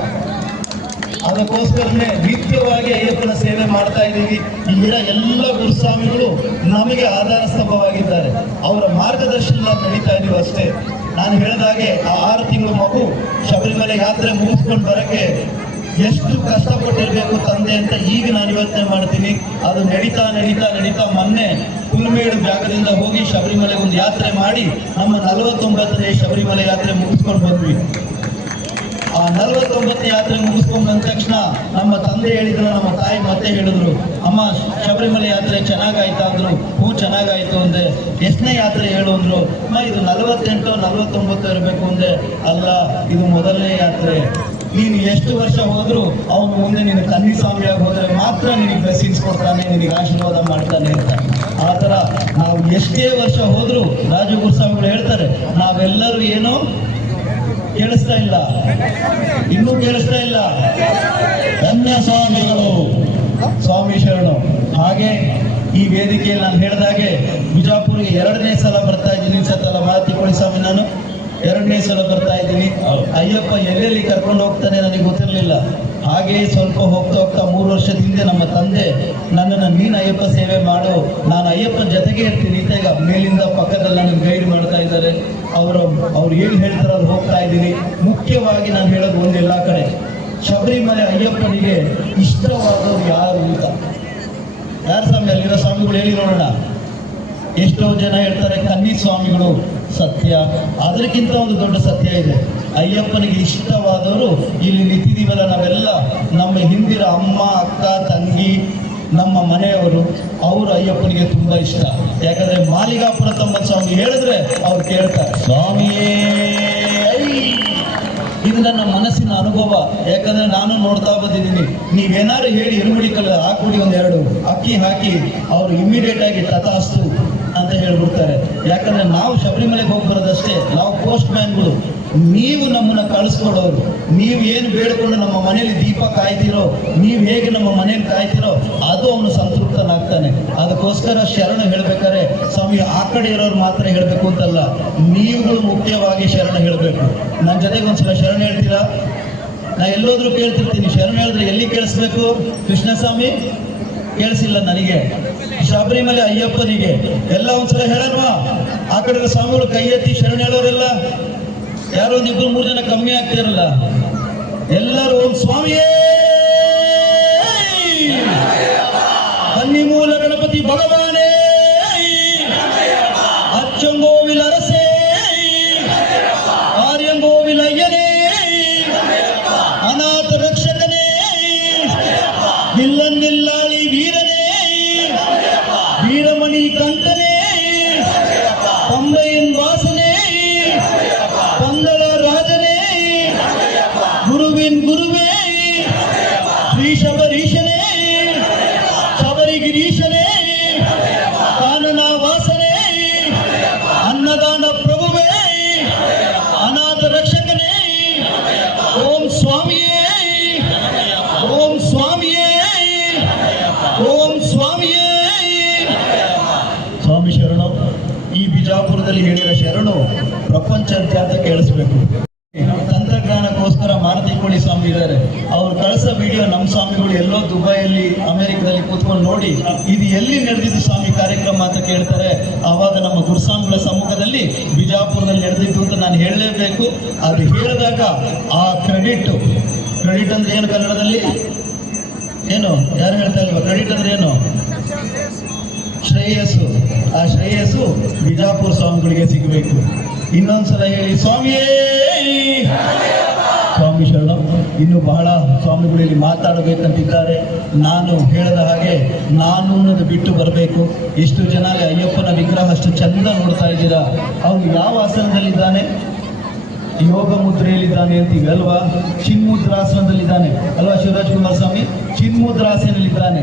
ಅದಕ್ಕೋಸ್ಕರನೇ ನಿತ್ಯವಾಗಿ ಅಯ್ಯಪ್ಪನ ಸೇವೆ ಮಾಡ್ತಾ ಇದ್ದೀವಿ. ಇಲ್ಲಿನ ಎಲ್ಲ ಗುರುಸ್ವಾಮಿಗಳು ನಮಗೆ ಆಧಾರ ಸ್ತಂಭವಾಗಿದ್ದಾರೆ. ಅವರ ಮಾರ್ಗದರ್ಶನ ನಡೀತಾ ಇದೀವಿ ಅಷ್ಟೇ. ನಾನು ಹೇಳಿದಾಗೆ ಆ 6 ತಿಂಗಳು ಮಗು ಶಬರಿಮಲೆ ಯಾತ್ರೆ ಮುಗಿಸ್ಕೊಂಡು ಬರಕ್ಕೆ ಎಷ್ಟು ಕಷ್ಟಪಟ್ಟಿರ್ಬೇಕು ತಂದೆ ಅಂತ ಈಗ ನಾನು ಯೋಚನೆ ಮಾಡ್ತೀನಿ. ಅದು ನಡೀತಾ ಮೊನ್ನೆ ಹುಲ್ಮೇಡು ಜಾಗದಿಂದ ಹೋಗಿ ಶಬರಿಮಲೆ ಒಂದು ಯಾತ್ರೆ ಮಾಡಿ ನಮ್ಮ 49ನೇ ಶಬರಿಮಲೆ ಯಾತ್ರೆ ಮುಗಿಸ್ಕೊಂಡು ಬಂದ್ವಿ. ಆ 49 ಯಾತ್ರೆ ಮುಗಿಸ್ಕೊಂಡು ಬಂದ ತಕ್ಷಣ ನಮ್ಮ ತಂದೆ ಹೇಳಿದ್ರು, ನಮ್ಮ ತಾಯಿ ಮತ್ತೆ ಹೇಳಿದ್ರು, ಅಮ್ಮ ಶಬರಿಮಲೆ ಯಾತ್ರೆ ಚೆನ್ನಾಗಾಯ್ತಾ ಅಂದ್ರು. ಹೂ ಚೆನ್ನಾಗಾಯ್ತು ಅಂದೆ. ಎಷ್ಟನೇ ಯಾತ್ರೆ ಹೇಳು ಅಂದ್ರು. ಅಮ್ಮ ಇದು 48 49 ಇರಬೇಕು ಅಂದೆ. ಅಲ್ಲ, ಇದು ಮೊದಲನೇ ಯಾತ್ರೆ. ನೀನು ಎಷ್ಟು ವರ್ಷ ಹೋದ್ರು ಅವನು ಮುಂದೆ ನೀನು ಕನ್ನಿಸ್ವಾಮಿಯಾಗಿ ಹೋದರೆ ಮಾತ್ರ ನಿನಗೆ ಬ್ಲೆಸ್ಸಿಂಗ್ಸ್ ಕೊಡ್ತಾನೆ, ನಿನಗೆ ಆಶೀರ್ವಾದ ಮಾಡ್ತಾನೆ ಅಂತ. ಆ ಥರ ನಾವು ಎಷ್ಟೇ ವರ್ಷ ಹೋದ್ರು ರಾಜು ಗುರುಸ್ವಾಮಿಗಳು ಹೇಳ್ತಾರೆ, ನಾವೆಲ್ಲರೂ ಏನೋ ಕೇಳಿಸ್ತಾ ಇಲ್ಲ, ಇನ್ನೂ ಕೇಳಿಸ್ತಾ ಇಲ್ಲ. ಧನ್ಯ ಸ್ವಾಮಿಗಳು, ಸ್ವಾಮಿ ಶರಣು. ಹಾಗೆ ಈ ವೇದಿಕೆಯಲ್ಲಿ ನಾನು ಹೇಳಿದಾಗೆ ಬಿಜಾಪುರಿಗೆ 2ನೇ ಸಲ ಬರ್ತಾ ಇದ್ದೀನಿ. ಸತ್ತಲ್ಲ ಮಾತಿಕೊಳ್ಳಿ ಸ್ವಾಮಿ, ನಾನು 2ನೇ ಸಲ ಬರ್ತಾ ಇದ್ದೀನಿ. ಅಯ್ಯಪ್ಪ ಎಲ್ಲೆಲ್ಲಿ ಕರ್ಕೊಂಡು ಹೋಗ್ತಾನೆ ನನಗೆ ಗೊತ್ತಿರಲಿಲ್ಲ. ಹಾಗೆ ಸ್ವಲ್ಪ ಹೋಗ್ತಾ ಹೋಗ್ತಾ 3 ವರ್ಷದ ಹಿಂದೆ ನಮ್ಮ ತಂದೆ ನನ್ನನ್ನು ನೀನು ಅಯ್ಯಪ್ಪ ಸೇವೆ ಮಾಡು, ನಾನು ಅಯ್ಯಪ್ಪನ ಜೊತೆಗೆ ಇರ್ತೀನಿ ಅಂತ ಈಗ ಮೇಲಿಂದ ಪಕ್ಕದಲ್ಲಿ ನನಗೆ ಗೈಡ್ ಮಾಡ್ತಾ ಇದ್ದಾರೆ. ಅವ್ರು ಏನು ಹೇಳ್ತಾರೆ ಅದು ಹೋಗ್ತಾ ಇದ್ದೀನಿ. ಮುಖ್ಯವಾಗಿ ನಾನು ಹೇಳೋದು ಒಂದೆಲ್ಲ ಕಡೆ, ಶಬರಿಮಲೆ ಅಯ್ಯಪ್ಪನಿಗೆ ಇಷ್ಟವಾದವರು ಯಾರು ಅಂತ ಯಾರು ಸ್ವಾಮಿ? ಅಲ್ಲಿರೋ ಸ್ವಾಮಿಗಳು ಹೇಳಿ ನೋಡೋಣ. ಎಷ್ಟೋ ಜನ ಹೇಳ್ತಾರೆ ಕನ್ನಿ ಸ್ವಾಮಿಗಳು. ಸತ್ಯ, ಅದಕ್ಕಿಂತ ಒಂದು ದೊಡ್ಡ ಸತ್ಯ ಇದೆ. ಅಯ್ಯಪ್ಪನಿಗೆ ಇಷ್ಟವಾದವರು ಇಲ್ಲಿ ನಿಂತಿದ್ದೀವಲ್ಲ ನಾವೆಲ್ಲ, ನಮ್ಮ ಹಿಂದಿನ ಅಮ್ಮ, ಅಕ್ಕ, ತಂಗಿ, ನಮ್ಮ ಮನೆಯವರು, ಅವರು ಅಯ್ಯಪ್ಪನಿಗೆ ತುಂಬಾ ಇಷ್ಟ. ಯಾಕಂದ್ರೆ ಮಾಲಿಗಾಪುರ ತಮ್ಮ ಸ್ವಾಮಿ ಹೇಳಿದ್ರೆ ಅವ್ರು ಕೇಳ್ತಾರೆ ಸ್ವಾಮಿಯೇ. ಇದು ನನ್ನ ಮನಸ್ಸಿನ ಅನುಭವ. ಯಾಕಂದ್ರೆ ನಾನು ನೋಡ್ತಾ ಬಂದಿದ್ದೀನಿ, ನೀವೇನಾದ್ರು ಹೇಳಿ ಇರುಮುಡಿ ಕಲ್ಲ ಹಾಕುಡಿ 1-2 ಅಕ್ಕಿ ಹಾಕಿ ಅವರು ಇಮಿಡಿಯೇಟ್ ಆಗಿ ತಥಾಸ್ತು ಅಂತ ಹೇಳ್ಬಿಡ್ತಾರೆ. ಯಾಕಂದ್ರೆ ನಾವು ಶಬರಿಮಲೆಗೆ ಹೋಗಿ ಬರೋದಷ್ಟೇ, ನಾವು ಪೋಸ್ಟ್ ಮ್ಯಾನ್ಗಳು. ನೀವು ನಮ್ಮನ್ನ ಕಳಿಸ್ಕೊಡೋರು. ನೀವು ಏನು ಬೇಡ್ಕೊಂಡು ನಮ್ಮ ಮನೆಯಲ್ಲಿ ದೀಪ ಕಾಯ್ತಿರೋ, ನೀವು ಹೇಗೆ ನಮ್ಮ ಮನೆಯಲ್ಲಿ ಕಾಯ್ತಿರೋ ಅದು ಅವನು ಸಂತೃಪ್ತನಾಗ್ತಾನೆ. ಅದಕ್ಕೋಸ್ಕರ ಶರಣ ಹೇಳ್ಬೇಕಾದ್ರೆ ಸ್ವಾಮಿ ಆ ಕಡೆ ಇರೋರು ಮಾತ್ರ ಹೇಳ್ಬೇಕು ಅಂತಲ್ಲ, ನೀವುಗಳು ಮುಖ್ಯವಾಗಿ ಶರಣ ಹೇಳ್ಬೇಕು. ನನ್ನ ಜೊತೆಗೆ ಒಂದ್ಸಲ ಶರಣ ಹೇಳ್ತೀರಾ? ನಾ ಎಲ್ಲೋದ್ರೂ ಕೇಳ್ತಿರ್ತೀನಿ, ಶರಣ ಹೇಳಿದ್ರೆ ಎಲ್ಲಿ ಕೇಳಿಸ್ಬೇಕು? ಕೃಷ್ಣಸ್ವಾಮಿ ಕೇಳಿಸಿಲ್ಲ ನನಗೆ, ಶಬರಿಮಲೆ ಅಯ್ಯಪ್ಪನಿಗೆ ಎಲ್ಲ ಒಂದ್ಸಲ ಹೇಳಲ್ವಾ? ಆ ಕಡೆ ಸ್ವಾಮಿಗಳು ಕೈ ಎತ್ತಿ ಶರಣ ಹೇಳೋರೆಲ್ಲ ಯಾರೋ 1-2-3 ಜನ ಕಮ್ಮಿ ಆಗ್ತಿರಲ್ಲ, ಎಲ್ಲರೂ ಓಂ ಸ್ವಾಮಿಯೇ. ಕನ್ನಿಮೂಲ ಗಣಪತಿ ಭಗವಾನೇ, ಅಚ್ಚಂಗೋವಿಲ ಅರಸೇ, ಆರ್ಯಂಗೋವಿಲ ಅಯ್ಯನೇ, ಅನಾಥ ರಕ್ಷಕನೇ, ನಿಲ್ಲನ್ನಿಲ್ಲಾಳಿ ವೀರನೇ, ವೀರಮಣಿ ಕಂಠನೇ, ಪಂಬೆಯನ್ ವಾಸನೇ, ಪಂದಳ ರಾಜನೇ, ಗುರುವಿನ್ ಗುರುವೇ, ಶ್ರೀ ಶಬರೀಶನೇ, ಶಬರಿಗಿರೀಶನೇ, ಕಾನನ ವಾಸನೇ, ಅನ್ನದಾನ ಪ್ರಭುವೇ, ಅನಾಥ ರಕ್ಷಕನೇ, ಓಂ ಸ್ವಾಮಿಯೇ, ಓಂ ಸ್ವಾಮಿಯೇ, ಓಂ ಸ್ವಾಮಿಯೇ. ಸ್ವಾಮಿ ಶರಣು. ಈ ಬಿಜಾಪುರದಲ್ಲಿ ಹೇಳಿರೋ ಶರಣು ಪ್ರಪಂಚಾದ್ಯಂತ ಕೇಳಿಸ್ಬೇಕು. ತಂತ್ರಜ್ಞಾನಕ್ಕೋಸ್ಕರ ಮಾರುತಿಕೊಳ್ಳಿ ಸ್ವಾಮಿ ಇದ್ದಾರೆ, ಅವ್ರು ಕಳಿಸೋ ವಿಡಿಯೋ ನಮ್ಮ ಸ್ವಾಮಿಗಳು ಎಲ್ಲೋ ದುಬೈಯಲ್ಲಿ ಅಮೆರಿಕದಲ್ಲಿ ಕೂತ್ಕೊಂಡು ನೋಡಿ ಇದು ಎಲ್ಲಿ ನಡೆದಿದ್ದು ಸ್ವಾಮಿ ಕಾರ್ಯಕ್ರಮ ಅಂತ ಕೇಳ್ತಾರೆ. ಆವಾಗ ನಮ್ಮ ಗುರುಸ್ವಾಮಿಗಳ ಸಮ್ಮುಖದಲ್ಲಿ ಬಿಜಾಪುರದಲ್ಲಿ ನಡೆದಿದ್ದು ಅಂತ ನಾನು ಹೇಳಲೇಬೇಕು. ಅದು ಹೇಳಿದಾಗ ಆ ಕ್ರೆಡಿಟ್ ಅಂದ್ರೆ ಏನು ಕನ್ನಡದಲ್ಲಿ? ಏನು ಯಾರು ಹೇಳ್ತಾ ಇಲ್ವಾ? ಕ್ರೆಡಿಟ್ ಅಂದ್ರೆ ಏನು? ಶ್ರೇಯಸ್ಸು. ಆ ಶ್ರೇಯಸ್ಸು ಬಿಜಾಪುರ ಸ್ವಾಮಿಗಳಿಗೆ ಸಿಗಬೇಕು. ಇನ್ನೊಂದ್ಸಲ ಹೇಳಿ ಸ್ವಾಮಿಯೇ. ಸ್ವಾಮಿ ಶರಣ. ಇನ್ನು ಬಹಳ ಸ್ವಾಮಿಗಳು ಇಲ್ಲಿ ಮಾತಾಡಬೇಕಂತಿದ್ದಾರೆ. ನಾನು ಹೇಳಿದ ಹಾಗೆ ನಾನು ಅನ್ನೋದು ಬಿಟ್ಟು ಬರಬೇಕು. ಎಷ್ಟು ಜನ ಅಯ್ಯಪ್ಪನ ವಿಗ್ರಹ ಅಷ್ಟು ಚಂದ ನೋಡ್ತಾ ಇದ್ದೀರಾ. ಅವನು ಯಾವ ಆಸನದಲ್ಲಿದ್ದಾನೆ? ಯೋಗ ಮುದ್ರೆಯಲ್ಲಿದ್ದಾನೆ ಅಂತೀವಿ ಅಲ್ವಾ? ಚಿನ್ಮುದ್ರಾಸನದಲ್ಲಿದ್ದಾನೆ ಅಲ್ವಾ ಶಿವರಾಜ್ ಕುಮಾರ್ ಸ್ವಾಮಿ? ಚಿನ್ಮುದ್ರಾಸನದಲ್ಲಿದ್ದಾನೆ.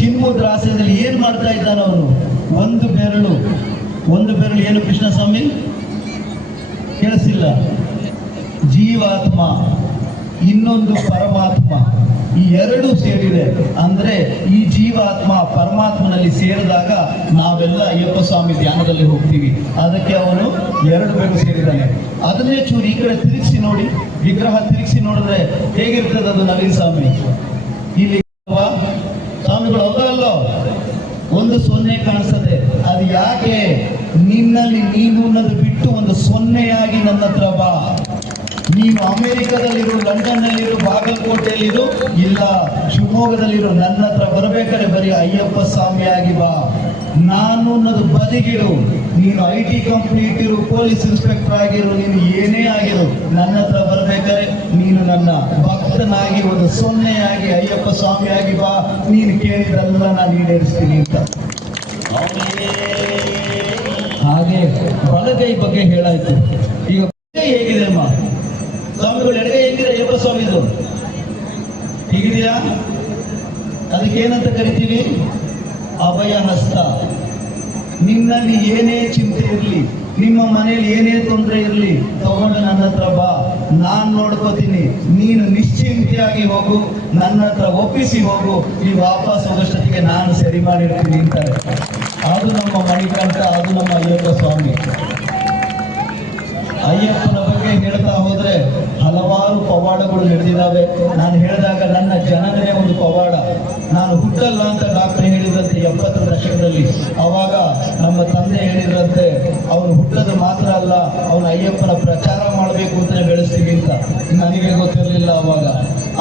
ಚಿನ್ಮುದ್ರಾಸನದಲ್ಲಿ ಏನ್ ಮಾಡ್ತಾ ಇದ್ದಾನೆ ಅವನು? ಒಂದು ಬೆರಳು ಏನು ಕೃಷ್ಣಸ್ವಾಮಿ? ಕೇಳಿಸಿಲ್ಲ. ಜೀವಾತ್ಮ, ಇನ್ನೊಂದು ಪರಮಾತ್ಮ, ಈ ಎರಡು ಸೇರಿದೆ. ಅಂದ್ರೆ ಈ ಜೀವಾತ್ಮ ಪರಮಾತ್ಮನಲ್ಲಿ ಸೇರಿದಾಗ ನಾವೆಲ್ಲ ಅಯ್ಯಪ್ಪ ಸ್ವಾಮಿ ಧ್ಯಾನದಲ್ಲಿ ಹೋಗ್ತೀವಿ. ಅದಕ್ಕೆ ಅವನು 2 ಬೆರಳು ಸೇರಿದ್ದಾನೆ. ಅದನ್ನೇ ಚೂರು ಈ ಕಡೆ ತಿರುಗಿಸಿ ನೋಡಿ, ವಿಗ್ರಹ ತಿರುಗಿಸಿ ನೋಡಿದ್ರೆ ಹೇಗಿರ್ತದೆ ಅದು ನವೀನ್ ಸ್ವಾಮಿ? ಇಲ್ಲಿ ಸ್ವಾಮಿಗಳು ಹೌದಲ್ಲೋ? ಒಂದು 0 ಕಾಣಿಸ್ತದೆ. ಅದು ಯಾಕೆ? ನಿನ್ನಲ್ಲಿ ನೀನು ಅನ್ನೋದು ಬಿಟ್ಟು ಒಂದು 0 ನನ್ನ ಹತ್ರ ಬಾ. ನೀನು ಅಮೆರಿಕದಲ್ಲಿರು, ಲಂಡನ್ನಲ್ಲಿರು, ಬಾಗಲಕೋಟೆಯಲ್ಲಿರು, ಇಲ್ಲ ಶಿವಮೊಗ್ಗದಲ್ಲಿರು, ನನ್ನ ಹತ್ರ ಬರಬೇಕಾದ್ರೆ ಬರೀ ಅಯ್ಯಪ್ಪ ಸ್ವಾಮಿಯಾಗಿ ಬಾ. ನಾನು ಅನ್ನೋದು ಬದಿಗಿಡು. ನೀನು IT ಕಂಪ್ಲೀಟ್ ಇರು, ಪೊಲೀಸ್ ಇನ್ಸ್ಪೆಕ್ಟರ್ ಆಗಿರು, ನೀನು ಏನೇ ಆಗಿರು, ನನ್ನ ಹತ್ರ ಬರಬೇಕಾದ್ರೆ ನೀನು ನನ್ನ ಭಕ್ತನಾಗಿ ಒಂದು 0 ಅಯ್ಯಪ್ಪ ಸ್ವಾಮಿಯಾಗಿ ಬಾ. ನೀನು ಕೇಳಿದೆಲ್ಲ ನಾನು ಈಡೇರಿಸ್ತೀನಿ ಅಂತ. ಹಾಗೆ ಬಲಗೈ ಬಗ್ಗೆ ಹೇಳಾಯ್ತು. ಈಗ ಹೇಗಿದೆ ಅಮ್ಮ ಸ್ವಾಮಿಗಳು? ಎಡಗೈ ಹೇಗಿದೆ ಅಯ್ಯಪ್ಪ ಸ್ವಾಮಿ? ಇದು ಹೀಗಿದೆಯಾ? ಅದಕ್ಕೇನಂತ ಕರಿತೀವಿ? ಅಭಯ ಹಸ್ತ. ನಿನ್ನಲ್ಲಿ ಏನೇ ಚಿಂತೆ ಇರಲಿ, ನಿಮ್ಮ ಮನೇಲಿ ಏನೇ ತೊಂದರೆ ಇರಲಿ, ತಗೊಂಡು ನನ್ನ ಹತ್ರ ಬಾ, ನಾನು ನೋಡ್ಕೋತೀನಿ, ನೀನು ನಿಶ್ಚಿಂತೆಯಾಗಿ ಹೋಗು, ನನ್ನ ಹತ್ರ ಒಪ್ಪಿಸಿ ಹೋಗು, ನೀವು ವಾಪಸ್ ಹೋಗೋಷ್ಟೊತ್ತಿಗೆ ನಾನು ಸರಿ ಮಾಡಿರ್ತೀನಿ ಅಂತಾರೆ. ಅದು ನಮ್ಮ ಮಣಿಕಂಠ, ಅದು ನಮ್ಮ ಅಯ್ಯಪ್ಪ ಸ್ವಾಮಿ. ಅಯ್ಯಪ್ಪನ ಬಗ್ಗೆ ಹೇಳ್ತಾ ಹೋದ್ರೆ ಹಲವಾರು ಪವಾಡಗಳು ನಡೆದಿದ್ದಾವೆ. ನಾನು ಹೇಳಿದಾಗ ನನ್ನ ಜನನೇ ಒಂದು ಪವಾಡ. ನಾನು ಹುಟ್ಟಲ್ಲ ಅಂತ ಡಾಕ್ಟರ್ ಹೇಳಿದ್ರಂತೆ 70ರ ದಶಕದಲ್ಲಿ. ಅವಾಗ ನಮ್ಮ ತಂದೆ ಹೇಳಿದ್ರಂತೆ, ಅವನು ಹುಟ್ಟೋದು ಮಾತ್ರ ಅಲ್ಲ, ಅವನು ಅಯ್ಯಪ್ಪನ ಪ್ರಚಾರ ಮಾಡಬೇಕು ಅಂತಲೇ ಬೆಳೆಸ್ತೀವಿ ಅಂತ. ನನಗೆ ಗೊತ್ತಿರಲಿಲ್ಲ ಅವಾಗ.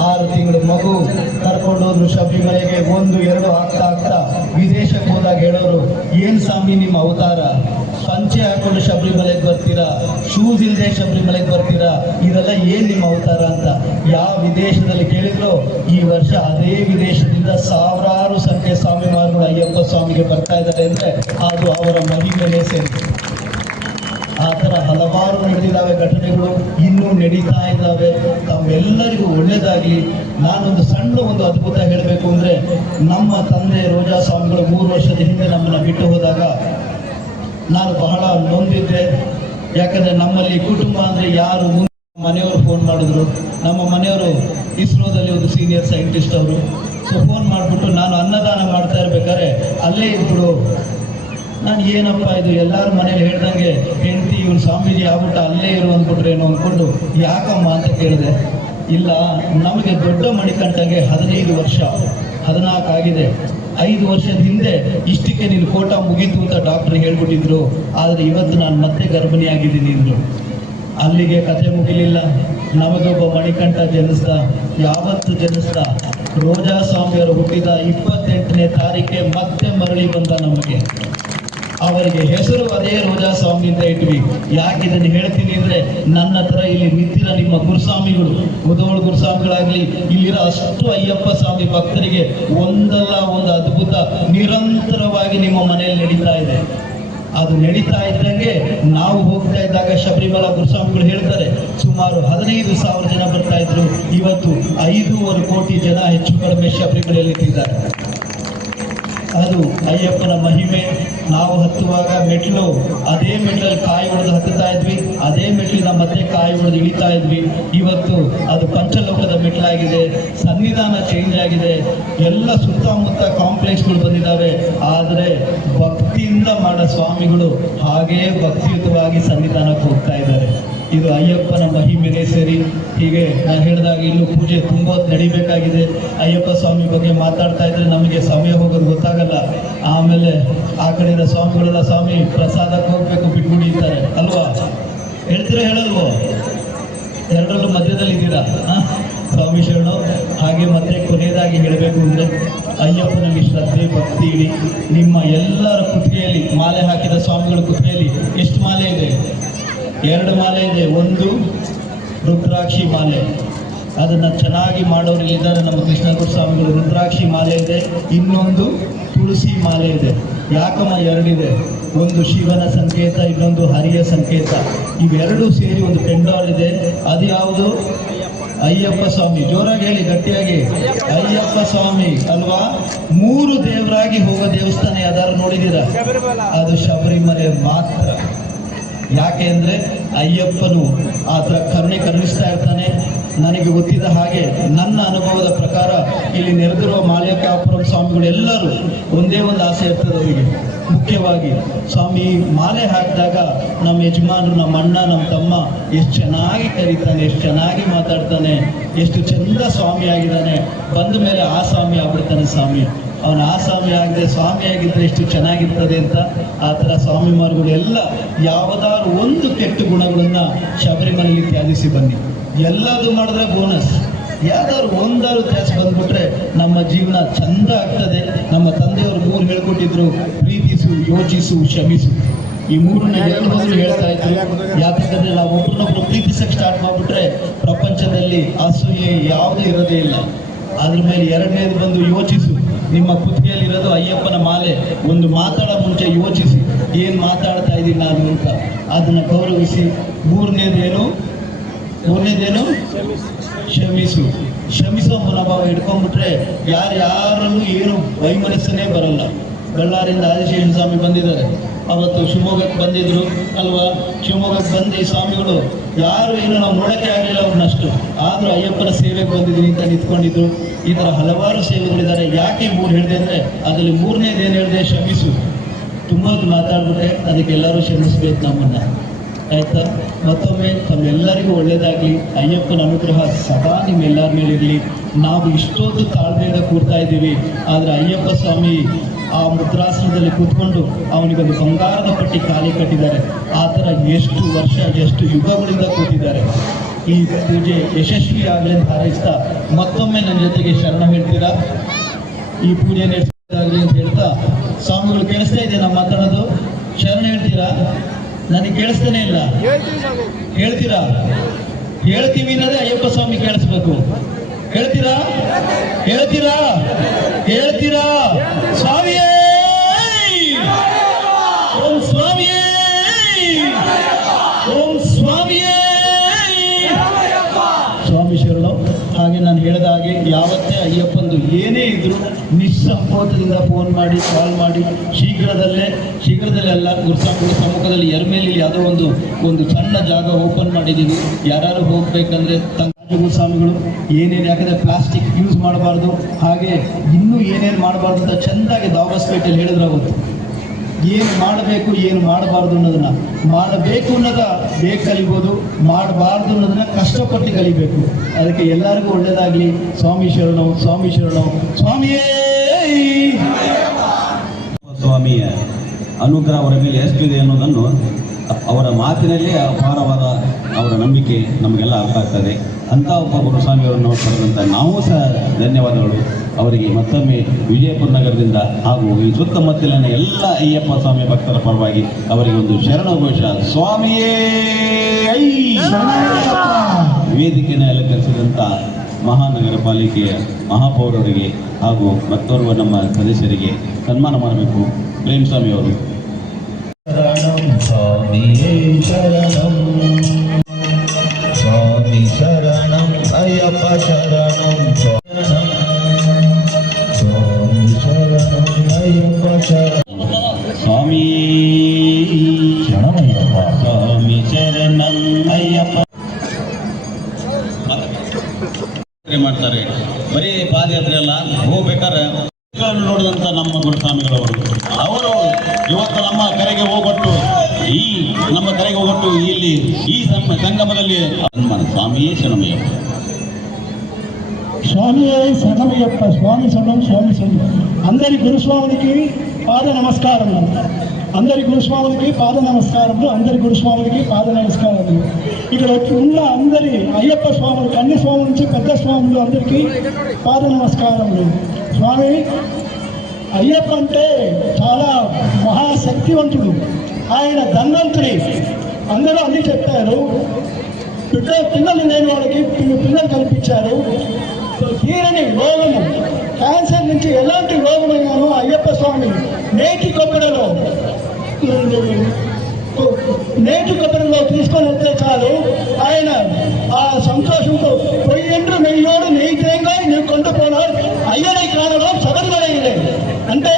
6 ತಿಂಗಳು ಮಗು ಕರ್ಕೊಂಡು ಹೋದ್ರು ಶಬರಿಮಲೆಗೆ. 1, 2 ಆಗ್ತಾ ವಿದೇಶಕ್ಕೆ ಹೋದಾಗ ಹೇಳೋರು, ಏನ್ ಸ್ವಾಮಿ ನಿಮ್ಮ ಅವತಾರ? ಪಂಚೆ ಹಾಕೊಂಡು ಶಬರಿಮಲೆಗೆ ಬರ್ತೀರಾ, ಶೂಸ್ ಇಲ್ಲದೆ ಶಬರಿಮಲೆಗೆ ಬರ್ತೀರಾ, ಇದೆಲ್ಲ ಏನ್ ನಿಮ್ಮ ಅವತಾರ ಅಂತ. ಯಾವ ವಿದೇಶದಲ್ಲಿ ಕೇಳಿದ್ರು, ಈ ವರ್ಷ ಅದೇ ವಿದೇಶದಿಂದ ಸಾವಿರಾರು ಸಂಖ್ಯೆ ಸ್ವಾಮಿಮಾರುಗಳು ಅಯ್ಯಪ್ಪ ಸ್ವಾಮಿಗೆ ಬರ್ತಾ ಇದ್ದಾರೆ ಅಂದ್ರೆ ಅದು ಅವರ ಮಹಿಮೆನೇ ಸೇರಿ. ಆ ಥರ ಹಲವಾರು ನಡೆದಿದ್ದಾವೆ ಘಟನೆಗಳು, ಇನ್ನೂ ನಡೀತಾ ಇದ್ದಾವೆ. ತಮ್ಮೆಲ್ಲರಿಗೂ ಒಳ್ಳೇದಾಗಲಿ. ನಾನೊಂದು ಸಣ್ಣ ಅದ್ಭುತ ಹೇಳಬೇಕು ಅಂದ್ರೆ, ನಮ್ಮ ತಂದೆ ರೋಜಾ ಸ್ವಾಮಿಗಳು 3 ವರ್ಷದ ಹಿಂದೆ ನಮ್ಮನ್ನ ಬಿಟ್ಟು ಹೋದಾಗ ನಾನು ಬಹಳ ನೊಂದಿದ್ದೆ. ಯಾಕಂದ್ರೆ ನಮ್ಮಲ್ಲಿ ಕುಟುಂಬ ಅಂದ್ರೆ ಯಾರು, ಮನೆಯವರು ಫೋನ್ ಮಾಡಿದ್ರು. ನಮ್ಮ ಮನೆಯವರು ಇಸ್ರೋದಲ್ಲಿ ಒಂದು ಸೀನಿಯರ್ ಸೈಂಟಿಸ್ಟ್ ಅವರು. ಸೊ ಫೋನ್ ಮಾಡಿಬಿಟ್ಟು, ನಾನು ಅನ್ನದಾನ ಮಾಡ್ತಾ ಇರ್ಬೇಕಾದ್ರೆ ಅಲ್ಲೇ ಇದ್ಬಿಡು. ನಾನು ಏನಪ್ಪ ಇದು, ಎಲ್ಲರ ಮನೇಲಿ ಹೇಳ್ದಂಗೆ ಹೆಂಡತಿ ಇವ್ರು ಸ್ವಾಮೀಜಿ ಆಗ್ಬಿಟ್ಟು ಅಲ್ಲೇ ಇರು ಅಂದ್ಬಿಟ್ರೇನೋ ಅಂದ್ಕೊಂಡು, ಯಾಕಮ್ಮ ಅಂತ ಕೇಳಿದೆ. ಇಲ್ಲ, ನಮಗೆ ದೊಡ್ಡ ಮಣಿಕಂಠಗೆ 15 ವರ್ಷ 14 ಆಗಿದೆ. 5 ವರ್ಷದ ಹಿಂದೆ ಇಷ್ಟಕ್ಕೆ ನೀನು ಕೋಟ ಮುಗೀತು ಅಂತ ಡಾಕ್ಟರ್ ಹೇಳ್ಬಿಟ್ಟಿದ್ರು. ಆದರೆ ಇವತ್ತು ನಾನು ಮತ್ತೆ ಗರ್ಭಿಣಿಯಾಗಿದ್ದೀನಿ ಅಂದ್ರು. ಅಲ್ಲಿಗೆ ಕಥೆ ಮುಗಿಲಿಲ್ಲ. ನಮಗೊಬ್ಬ ಮಣಿಕಂಠ ಜನಿಸ್ದ. ಯಾವತ್ತು ಜನಿಸ್ದ? ರೋಜಾ ಸ್ವಾಮಿಯವರು ಹುಟ್ಟಿದ 28ನೇ ತಾರೀಕೆ ಮತ್ತೆ ಮರಳಿ ಬಂದ ನಮಗೆ. ಅವರಿಗೆ ಹೆಸರು ಅದೇ ರೋಜಾ ಸ್ವಾಮಿ ಅಂತ ಇಟ್ವಿ. ಯಾಕೆ ಇದನ್ನು ಹೇಳ್ತೀನಿ ಅಂದ್ರೆ, ನನ್ನ ಹತ್ರ ಇಲ್ಲಿ ನಿಂತಿರೋ ನಿಮ್ಮ ಗುರುಸ್ವಾಮಿಗಳು, ಮುಧೋಳ ಗುರುಸ್ವಾಮಿಗಳಾಗ್ಲಿ, ಇಲ್ಲಿರೋ ಅಷ್ಟು ಅಯ್ಯಪ್ಪ ಸ್ವಾಮಿ ಭಕ್ತರಿಗೆ ಒಂದಲ್ಲ ಒಂದು ಅದ್ಭುತ ನಿರಂತರವಾಗಿ ನಿಮ್ಮ ಮನೆಯಲ್ಲಿ ನಡೀತಾ ಇದೆ. ಅದು ನಡೀತಾ ಇದ್ದಂಗೆ ನಾವು ಹೋಗ್ತಾ ಇದ್ದಾಗ ಶಬರಿಮಲಾ ಗುರುಸ್ವಾಮಿಗಳು ಹೇಳ್ತಾರೆ, ಸುಮಾರು 15,000 ಜನ ಬರ್ತಾ ಇದ್ರು. ಇವತ್ತು 5.25 ಕೋಟಿ ಜನ ಹೆಚ್ಚು ಕಡಿಮೆ ಶಬರಿಮಲೆಯಲ್ಲಿ ಇದ್ದಾರೆ. ಅದು ಅಯ್ಯಪ್ಪನ ಮಹಿಮೆ. ನಾವು ಹತ್ತುವಾಗ ಮೆಟ್ಲು, ಅದೇ ಮೆಟ್ಲಲ್ಲಿ ಕಾಯಿ ಹೊಡೆದು ಹತ್ತುತ್ತಾ ಇದ್ವಿ, ಅದೇ ಮೆಟ್ಲಿನ ಮತ್ತೆ ಕಾಯಿ ಹೊಡೆದು ಇಳಿತಾ ಇದ್ವಿ. ಇವತ್ತು ಅದು ಪಂಚಲೋಕದ ಮೆಟ್ಲಾಗಿದೆ. ಸನ್ನಿಧಾನ ಚೇಂಜ್ ಆಗಿದೆ. ಎಲ್ಲ ಸುತ್ತಮುತ್ತ ಕಾಂಪ್ಲೆಕ್ಸ್ಗಳು ಬಂದಿದ್ದಾವೆ. ಆದರೆ ಭಕ್ತಿಯಿಂದ ಮಾಡೋ ಸ್ವಾಮಿಗಳು ಹಾಗೇ ಭಕ್ತಿಯುತವಾಗಿ ಸನ್ನಿಧಾನಕ್ಕೆ ಹೋಗ್ತಾ ಇದ್ದಾರೆ. ಇದು ಅಯ್ಯಪ್ಪನ ಮಹಿಮೆನೇ ಸೇರಿ. ಹೀಗೆ ನಾನು ಹೇಳಿದಾಗ ಇಲ್ಲೂ ಪೂಜೆ ತುಂಬ ನಡಿಬೇಕಾಗಿದೆ. ಅಯ್ಯಪ್ಪ ಸ್ವಾಮಿ ಬಗ್ಗೆ ಮಾತಾಡ್ತಾ ಇದ್ರೆ ನಮಗೆ ಸಮಯ ಹೋಗೋದು ಗೊತ್ತಾಗಲ್ಲ. ಆಮೇಲೆ ಆ ಕಡೆಯಿಂದ ಸ್ವಾಮಿಗಳೆಲ್ಲ, ಸ್ವಾಮಿ ಪ್ರಸಾದಕ್ಕೆ ಹೋಗ್ಬೇಕು ಬಿಟ್ಬಿಟ್ಟಿರ್ತಾರೆ ಅಲ್ವಾ? ಹೇಳ್ತೀರಾ ಹೇಳಲ್ವೋ? ಎರಡರಲ್ಲೂ ಮಧ್ಯದಲ್ಲಿ ಇದ್ದೀರಾ ಸ್ವಾಮಿ ಶರಣು. ಹಾಗೆ ಮತ್ತೆ ಕೊನೆಯದಾಗಿ ಹೇಳಬೇಕು ಅಂದರೆ, ಅಯ್ಯಪ್ಪನಲ್ಲಿ ಶ್ರದ್ಧೆ ಭಕ್ತಿ ಇಡಿ. ನಿಮ್ಮ ಎಲ್ಲರ ಕುತ್ತಿಗೆಯಲ್ಲಿ ಮಾಲೆ ಹಾಕಿದ ಸ್ವಾಮಿಗಳ ಕುತ್ತಿಗೆಯಲ್ಲಿ ಎಷ್ಟು ಮಾಲೆ ಇದೆ? 2 ಮಾಲೆ ಇದೆ. ಒಂದು ರುದ್ರಾಕ್ಷಿ ಮಾಲೆ, ಅದನ್ನು ಚೆನ್ನಾಗಿ ಮಾಡೋರು ಇಲ್ಲಿದ್ದಾರೆ ನಮ್ಮ ಕೃಷ್ಣ ಗುರುಸ್ವಾಮಿಗಳು. ರುದ್ರಾಕ್ಷಿ ಮಾಲೆ ಇದೆ. ಇನ್ನೊಂದು ತುಳಸಿ ಮಾಲೆ ಇದೆ. ಯಾಕಮ್ಮ 2 ಇದೆ? ಒಂದು ಶಿವನ ಸಂಕೇತ, ಇನ್ನೊಂದು ಹರಿಯ ಸಂಕೇತ. ಇವೆರಡೂ ಸೇರಿ ಒಂದು ಪೆಂಡಾಲ್ ಇದೆ. ಅದು ಯಾವುದು? ಅಯ್ಯಪ್ಪ ಸ್ವಾಮಿ. ಜೋರಾಗಿ ಹೇಳಿ, ಗಟ್ಟಿಯಾಗಿ, ಅಯ್ಯಪ್ಪ ಸ್ವಾಮಿ ಅಲ್ವಾ? 3 ದೇವರಾಗಿ ಹೋಗೋ ದೇವಸ್ಥಾನ ಯಾವ್ದಾದ್ರು ನೋಡಿದ್ದೀರಾ? ಅದು ಶಬರಿಮಲೆ ಮಾತ್ರ. ಯಾಕೆ ಅಂದರೆ ಅಯ್ಯಪ್ಪನು ಆ ಥರ ಕರುಣೆ ಕರುಣಿಸ್ತಾ ಇರ್ತಾನೆ. ನನಗೆ ಗೊತ್ತಿದ್ದ ಹಾಗೆ, ನನ್ನ ಅನುಭವದ ಪ್ರಕಾರ, ಇಲ್ಲಿ ನೆರೆದಿರುವ ಮಾಳಿಕಾಪುರಂ ಸ್ವಾಮಿಗಳು ಎಲ್ಲರೂ ಒಂದೇ ಒಂದು ಆಸೆ ಇರ್ತದೆ ಅವರಿಗೆ. ಮುಖ್ಯವಾಗಿ ಸ್ವಾಮಿ ಮಾಲೆ ಹಾಕಿದಾಗ ನಮ್ಮ ಯಜಮಾನರು, ನಮ್ಮ ಅಣ್ಣ, ನಮ್ಮ ತಮ್ಮ ಎಷ್ಟು ಚೆನ್ನಾಗಿ ಕರೀತಾನೆ, ಎಷ್ಟು ಚೆನ್ನಾಗಿ ಮಾತಾಡ್ತಾನೆ, ಎಷ್ಟು ಚಂದ ಸ್ವಾಮಿ ಆಗಿದ್ದಾನೆ. ಬಂದ ಮೇಲೆ ಆ ಸ್ವಾಮಿ ಆಗ್ಬಿಡ್ತಾನೆ ಸ್ವಾಮಿ. ಅವನು ಆ ಸ್ವಾಮಿ ಆಗದೆ ಸ್ವಾಮಿ ಆಗಿದ್ರೆ ಎಷ್ಟು ಚೆನ್ನಾಗಿರ್ತದೆ ಅಂತ. ಆ ಥರ ಸ್ವಾಮಿಮಾರುಗಳು ಎಲ್ಲ ಯಾವುದಾದ್ರು ಒಂದು ಕೆಟ್ಟ ಗುಣಗಳನ್ನ ಶಬರಿಮಲೆಯಲ್ಲಿ ತ್ಯಾಜಿಸಿ ಬನ್ನಿ. ಎಲ್ಲದೂ ಮಾಡಿದ್ರೆ ಬೋನಸ್. ಯಾವ್ದಾದ್ರು ಒಂದಾದ್ರು ತ್ಯಾಸ ಬಂದ್ಬಿಟ್ರೆ ನಮ್ಮ ಜೀವನ ಚಂದ ಆಗ್ತದೆ. ನಮ್ಮ ತಂದೆಯವರು 3 ಹೇಳ್ಕೊಟ್ಟಿದ್ರು, ಪ್ರೀತಿಸು, ಯೋಚಿಸು, ಕ್ಷಮಿಸು. ಈ 3ನ್ನ ಎಲ್ಲರೂ ಹೇಳ್ತಾ ಇದ್ರು. ಯಾಕಂದ್ರೆ ನಾವು ಒಬ್ಬರನ್ನೊಬ್ರು ಪ್ರೀತಿಸಕ್ಕೆ ಸ್ಟಾರ್ಟ್ ಮಾಡಿಬಿಟ್ರೆ ಪ್ರಪಂಚದಲ್ಲಿ ಅಸೂಯೆ ಯಾವುದೂ ಇರೋದೇ ಇಲ್ಲ. ಅದ್ರ ಮೇಲೆ 2ನೇದು ಬಂದು ಯೋಚಿಸು. ನಿಮ್ಮ ಕುತ್ತಿಗೆಯಲ್ಲಿರೋದು ಅಯ್ಯಪ್ಪನ ಮಾಲೆ. ಒಂದು ಮಾತಾಡೋ ಮುಂಚೆ ಯೋಚಿಸಿ, ಏನು ಮಾತಾಡ್ತಾ ಇದ್ದೀನಿ ನಾನು ಅಂತ, ಅದನ್ನು ಗೌರವಿಸಿ. 3ನೇದೇನು ಶ್ರಮಿಸೋ ಮನೋಭಾವ ಇಟ್ಕೊಂಡ್ಬಿಟ್ರೆ ಯಾರನ್ನು ಏನು ವೈಮನಸ್ಸನ್ನೇ ಬರಲ್ಲ. ಬಳ್ಳಾರಿಯಿಂದ ಆದಿಶೇಷ ಸ್ವಾಮಿ ಬಂದಿದ್ದಾರೆ, ಅವತ್ತು ಶಿವಮೊಗ್ಗಕ್ಕೆ ಬಂದಿದ್ರು ಅಲ್ವಾ. ಶಿವಮೊಗ್ಗಕ್ಕೆ ಬಂದು ಈ ಸ್ವಾಮಿಗಳು ಯಾರು ಏನು ನಾವು ನೋಡೋಕ್ಕೆ ಆಗಲಿಲ್ಲ ಅವ್ರನ್ನಷ್ಟು, ಆದರೂ ಅಯ್ಯಪ್ಪನ ಸೇವೆಗೆ ಬಂದಿದ್ದೀನಿ ಅಂತ ನಿಂತ್ಕೊಂಡಿದ್ರು. ಈ ಥರ ಹಲವಾರು ಸೇವೆಗಳಿದ್ದಾರೆ. ಯಾಕೆ 3 ಹೇಳಿದೆ ಅಂದರೆ ಅದರಲ್ಲಿ 3ನೇದು ಏನು ಹೇಳಿದೆ, ಶ್ರಮಿಸು. ತುಂಬ ಮಾತಾಡ್ಬಿಟ್ಟೆ, ಅದಕ್ಕೆ ಎಲ್ಲರೂ ಕ್ಷಮಿಸ್ಬೇಕು ನಮ್ಮನ್ನು, ಆಯ್ತಾ. ಮತ್ತೊಮ್ಮೆ ತಮ್ಮೆಲ್ಲರಿಗೂ ಒಳ್ಳೇದಾಗಲಿ. ಅಯ್ಯಪ್ಪನ ಅನುಗ್ರಹ ಸದಾ ನಿಮ್ಮೆಲ್ಲರ ಮೇಲಿರಲಿ. ನಾವು ಇಷ್ಟೊಂದು ತಾಳ್ಮೆಯಿಂದ ಕೂರ್ತಾ ಇದ್ದೀವಿ, ಆದರೆ ಅಯ್ಯಪ್ಪ ಸ್ವಾಮಿ ಆ ಮುದ್ರಾಸನದಲ್ಲಿ ಕೂತ್ಕೊಂಡು ಅವನಿಗೊಂದು ಬಂಗಾರದ ಪಟ್ಟಿ ಖಾಲಿ ಕಟ್ಟಿದ್ದಾರೆ. ಆ ಥರ ಎಷ್ಟು ವರ್ಷ ಎಷ್ಟು ಯುಗಗಳಿಂದ ಕೂತಿದ್ದಾರೆ. ಈ ಪೂಜೆ ಯಶಸ್ವಿ ಆಗಲಿ ಅಂತ ಹಾರೈಸ್ತಾ ಮತ್ತೊಮ್ಮೆ ನನ್ನ ಜೊತೆಗೆ ಶರಣ ಹೇಳ್ತೀರಾ, ಈ ಪೂಜೆ ನಡೆಸೋದಾಗಲಿ ಅಂತ ಹೇಳ್ತಾ. ಸ್ವಾಮಿಗಳು ಕೇಳಿಸ್ತಾ ಇದೆ ನಮ್ಮ ಮಾತಾಡೋದು? ಶರಣ ಹೇಳ್ತೀರಾ? ನನಗೆ ಕೇಳಿಸ್ತಾನೆ ಇಲ್ಲ. ಹೇಳ್ತೀರಾ? ಹೇಳ್ತೀವಿ ಅನ್ನೋದೇ ಅಯ್ಯಪ್ಪ ಸ್ವಾಮಿ ಕೇಳಿಸ್ಬೇಕು. ಹೇಳ್ತೀರಾ? ಹೇಳ್ತೀರಾ? ಹೇಳ್ತೀರಾ? ಸ್ವಾಮಿಯೇ ಓಂ ಸ್ವಾಮಿಯೇ ಓಂ ಸ್ವಾಮಿಯೇ ಸ್ವಾಮಿ ಶರಣು. ಹಾಗೆ ನಾನು ಹೇಳಿದ ಹಾಗೆ ಯಾವತ್ತೇ ಅಯ್ಯಪ್ಪಂದು ಏನೇ ಇದ್ರು ನಿಸ್ಸಂಕೋಚದಿಂದ ಫೋನ್ ಮಾಡಿ ಕಾಲ್ ಮಾಡಿ ಶೀಘ್ರದಲ್ಲೇ ಅಲ್ಲ ಗುರುಸ್ವಾಮಿಗಳ ಸಮ್ಮುಖದಲ್ಲಿ ಎರ್ಮೇಲಿ ಯಾವುದೋ ಒಂದು ಸಣ್ಣ ಜಾಗ ಓಪನ್ ಮಾಡಿದ್ದೀವಿ. ಯಾರು ಹೋಗ್ಬೇಕಂದ್ರೆ ಗುರುಸ್ವಾಮಿಗಳು ಏನೇನು, ಯಾಕಂದರೆ ಪ್ಲಾಸ್ಟಿಕ್ ಯೂಸ್ ಮಾಡಬಾರ್ದು, ಹಾಗೆ ಇನ್ನೂ ಏನೇನು ಮಾಡಬಾರ್ದು ಅಂತ ಚೆಂದಾಗಿ ದಾವಸ್ಪೇಟೆಯಲ್ಲಿ ಹೇಳಿದ್ರು. ಅವತ್ತು ಏನು ಮಾಡಬೇಕು ಏನು ಮಾಡಬಾರ್ದು ಅನ್ನೋದನ್ನ, ಮಾಡಬೇಕು ಅನ್ನೋದ ಬೇಗ ಕಲಿಬೋದು, ಮಾಡಬಾರ್ದು ಅನ್ನೋದನ್ನ ಕಷ್ಟಪಟ್ಟು ಕಲಿಬೇಕು. ಅದಕ್ಕೆ ಎಲ್ಲರಿಗೂ ಒಳ್ಳೇದಾಗಲಿ. ಸ್ವಾಮಿ ಶರಣು, ಸ್ವಾಮಿ ಶರಣು, ಸ್ವಾಮಿಯೇ. ಸ್ವಾಮಿಯ ಅನುಗ್ರಹ ಅವರ ಮೇಲೆ ಎಷ್ಟಿದೆ ಅನ್ನೋದನ್ನು ಅವರ ಮಾತಿನಲ್ಲೇ ಅಪಾರವಾದ ಅವರ ನಂಬಿಕೆ ನಮಗೆಲ್ಲ ಅರ್ಥ ಆಗ್ತದೆ. ಅಂಥ ಒಬ್ಬ ಗುರುಸ್ವಾಮಿಯವರನ್ನು ಪಡೆದಂಥ ನಾವು ಸಹ ಧನ್ಯವಾದಗಳು ಅವರಿಗೆ. ಮತ್ತೊಮ್ಮೆ ವಿಜಯಪುರ ನಗರದಿಂದ ಹಾಗೂ ಈ ಸುತ್ತಮುತ್ತಲಿನ ಎಲ್ಲ ಅಯ್ಯಪ್ಪ ಸ್ವಾಮಿ ಭಕ್ತರ ಪರವಾಗಿ ಅವರಿಗೆ ಒಂದು ಶರಣ ಘೋಷ. ಸ್ವಾಮಿಯೇ. ವೇದಿಕೆಯನ್ನು ಅಲಂಕರಿಸಿದಂಥ ಮಹಾನಗರ ಪಾಲಿಕೆಯ ಮಹಾಪೌರರಿಗೆ ಹಾಗೂ ಮತ್ತೋರ್ವ ನಮ್ಮ ಸದಸ್ಯರಿಗೆ ಸನ್ಮಾನ ಮಾಡಬೇಕು. ಪ್ರೇಮ್ ಸ್ವಾಮಿಯವರು. ಶರಣಂ ಸ್ವಾಮಿಯೇ ಶರಣಂ, ಸ್ವಾಮಿ ಶರಣಂ ಅಯ್ಯಪ್ಪ ಶರಣಂ, ಶರಣಂ ಸ್ವಾಮಿ ಶರಣಂ ಅಯ್ಯಪ್ಪ ಶರಣಂ, ಸ್ವಾಮಿ ಶರಣಮಯ್ಯಪ್ಪ, ಸ್ವಾಮಿ ಶರಣಂ ಅಯ್ಯಪ್ಪ. ಮಾಡ್ತಾರೆ ಬರೀ ಪಾದಯಾತ್ರೆ ಅಲ್ಲ, ಹೋಗ್ಬೇಕಾದ್ರೆ ನೋಡಿದಂಥ ನಮ್ಮ ಗುರುಸ್ವಾಮಿಗಳವರು ಅವರು ಇವತ್ತು ನಮ್ಮ ಕರೆಗೆ ಹೋಗೊಟ್ಟು ಇಲ್ಲಿ ಈ ಸಂಗಮದಲ್ಲಿ ಸ್ವಾಮಿಯೇ ಶರಣಮಯ್ಯಪ್ಪ. స్వామియే శరణమయ్యప్ప. స్వామి శరణం, స్వామి శరణం. అందరి గురుస్వాములకి పాద నమస్కారములు. అందరి గురుస్వాములకి పాద నమస్కారములు. అందరి గురుస్వాములకి పాద నమస్కారములు. ఇక్కడ ఉన్న అందరి అయ్యప్ప స్వాములు, కన్య స్వాముల నుంచి పెద్ద స్వాములు అందరికీ పాద నమస్కారములు. స్వామి అయ్యప్ప అంటే చాలా మహాశక్తివంతుడు, ఆయన ధన్వంతుడి. అందరూ అన్నీ చెప్పారు. పిల్లలు లేని వాళ్ళకి పిల్లలు కల్పించారు. తీరని రోగము, క్యాన్సర్ నుంచి ఎలాంటి రోగమైనానో అయ్యప్ప స్వామి నేటి కొబ్బరిలో తీసుకొని వెళ్తే చాలు, ఆయన ఆ సంతోషంతో పొయ్యండ్రు మెయ్యోడు నెయ్యి తేంగా నువ్వు కొండపోనాడు అయ్యனை కానడం సగరుగలైనదే. అంటే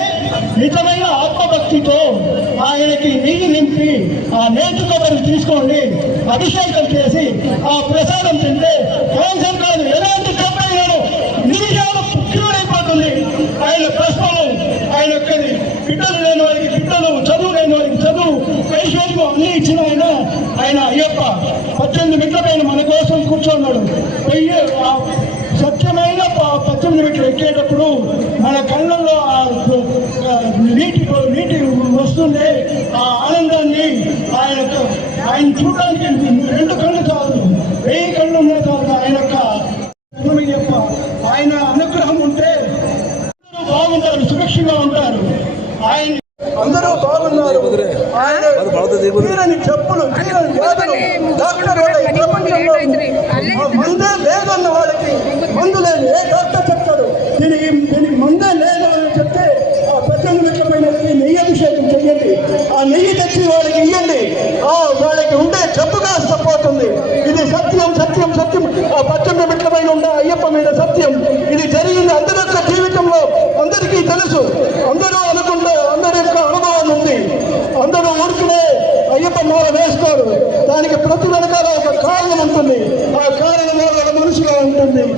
నిజమైన ఆత్మభక్తితో ఆయనకి నెయ్యి నింపి ఆ నేతి కొబ్బరి తీసుకోండి, అభిషేకం చేసి ఆ ప్రసాదం తింటే క్యాన్సర్ కాదు ఎలాంటి జబ్బైనాను నిమిషాలు క్యూరైపోతుంది. ఆయన ప్రశ్నలు ఆయన ఒక్కది, బిడ్డలు లేని వారికి బిడ్డలు, చదువు లేని వారికి చదువు, ఐశ్వర్యం అన్ని ఇచ్చిన ఆయన అయ్యప్ప 18 మెట్ల పైన మన కోసం కూర్చున్నాడు. సత్యమైన 18 మెట్లు ఎక్కేటప్పుడు మన కళ్ళల్లో నీటి వస్తుంది. ఆ ఆనందాన్ని ఆయన చూడడానికి 2 కళ్ళు చాలు, 1000 కళ్ళు ఉన్నాయి చాలు. ఆయన యొక్క ఆయన అనుగ్రహం ఉంటే బాగుంటారు, సురక్షితంగా ఉంటారు. ఆయన అందరూ బాగున్నారు. చెప్పులు మందే లేదన్న వాళ్ళకి మందు లేదు. ఏ డాక్టర్ చెప్తాడు దీనికి మందే లేదు అని చెప్తే ఆ 18 మెట్ల పైన నెయ్యి అభిషేకం చెయ్యండి, ఆ నెయ్యి తెచ్చి వాళ్ళకి ఇవ్వండి, వాళ్ళకి ఉండే జబ్బు కాస్త పోతుంది. ఇది సత్యం సత్యం సత్యం. ఆ 18 మెట్ల పైన పట్టుకోడు. దానికి ప్రతి వెనకాల ఒక కారణం ఉంటుంది. ఆ కారణం వాళ్ళ మనసులో ఉంటుంది.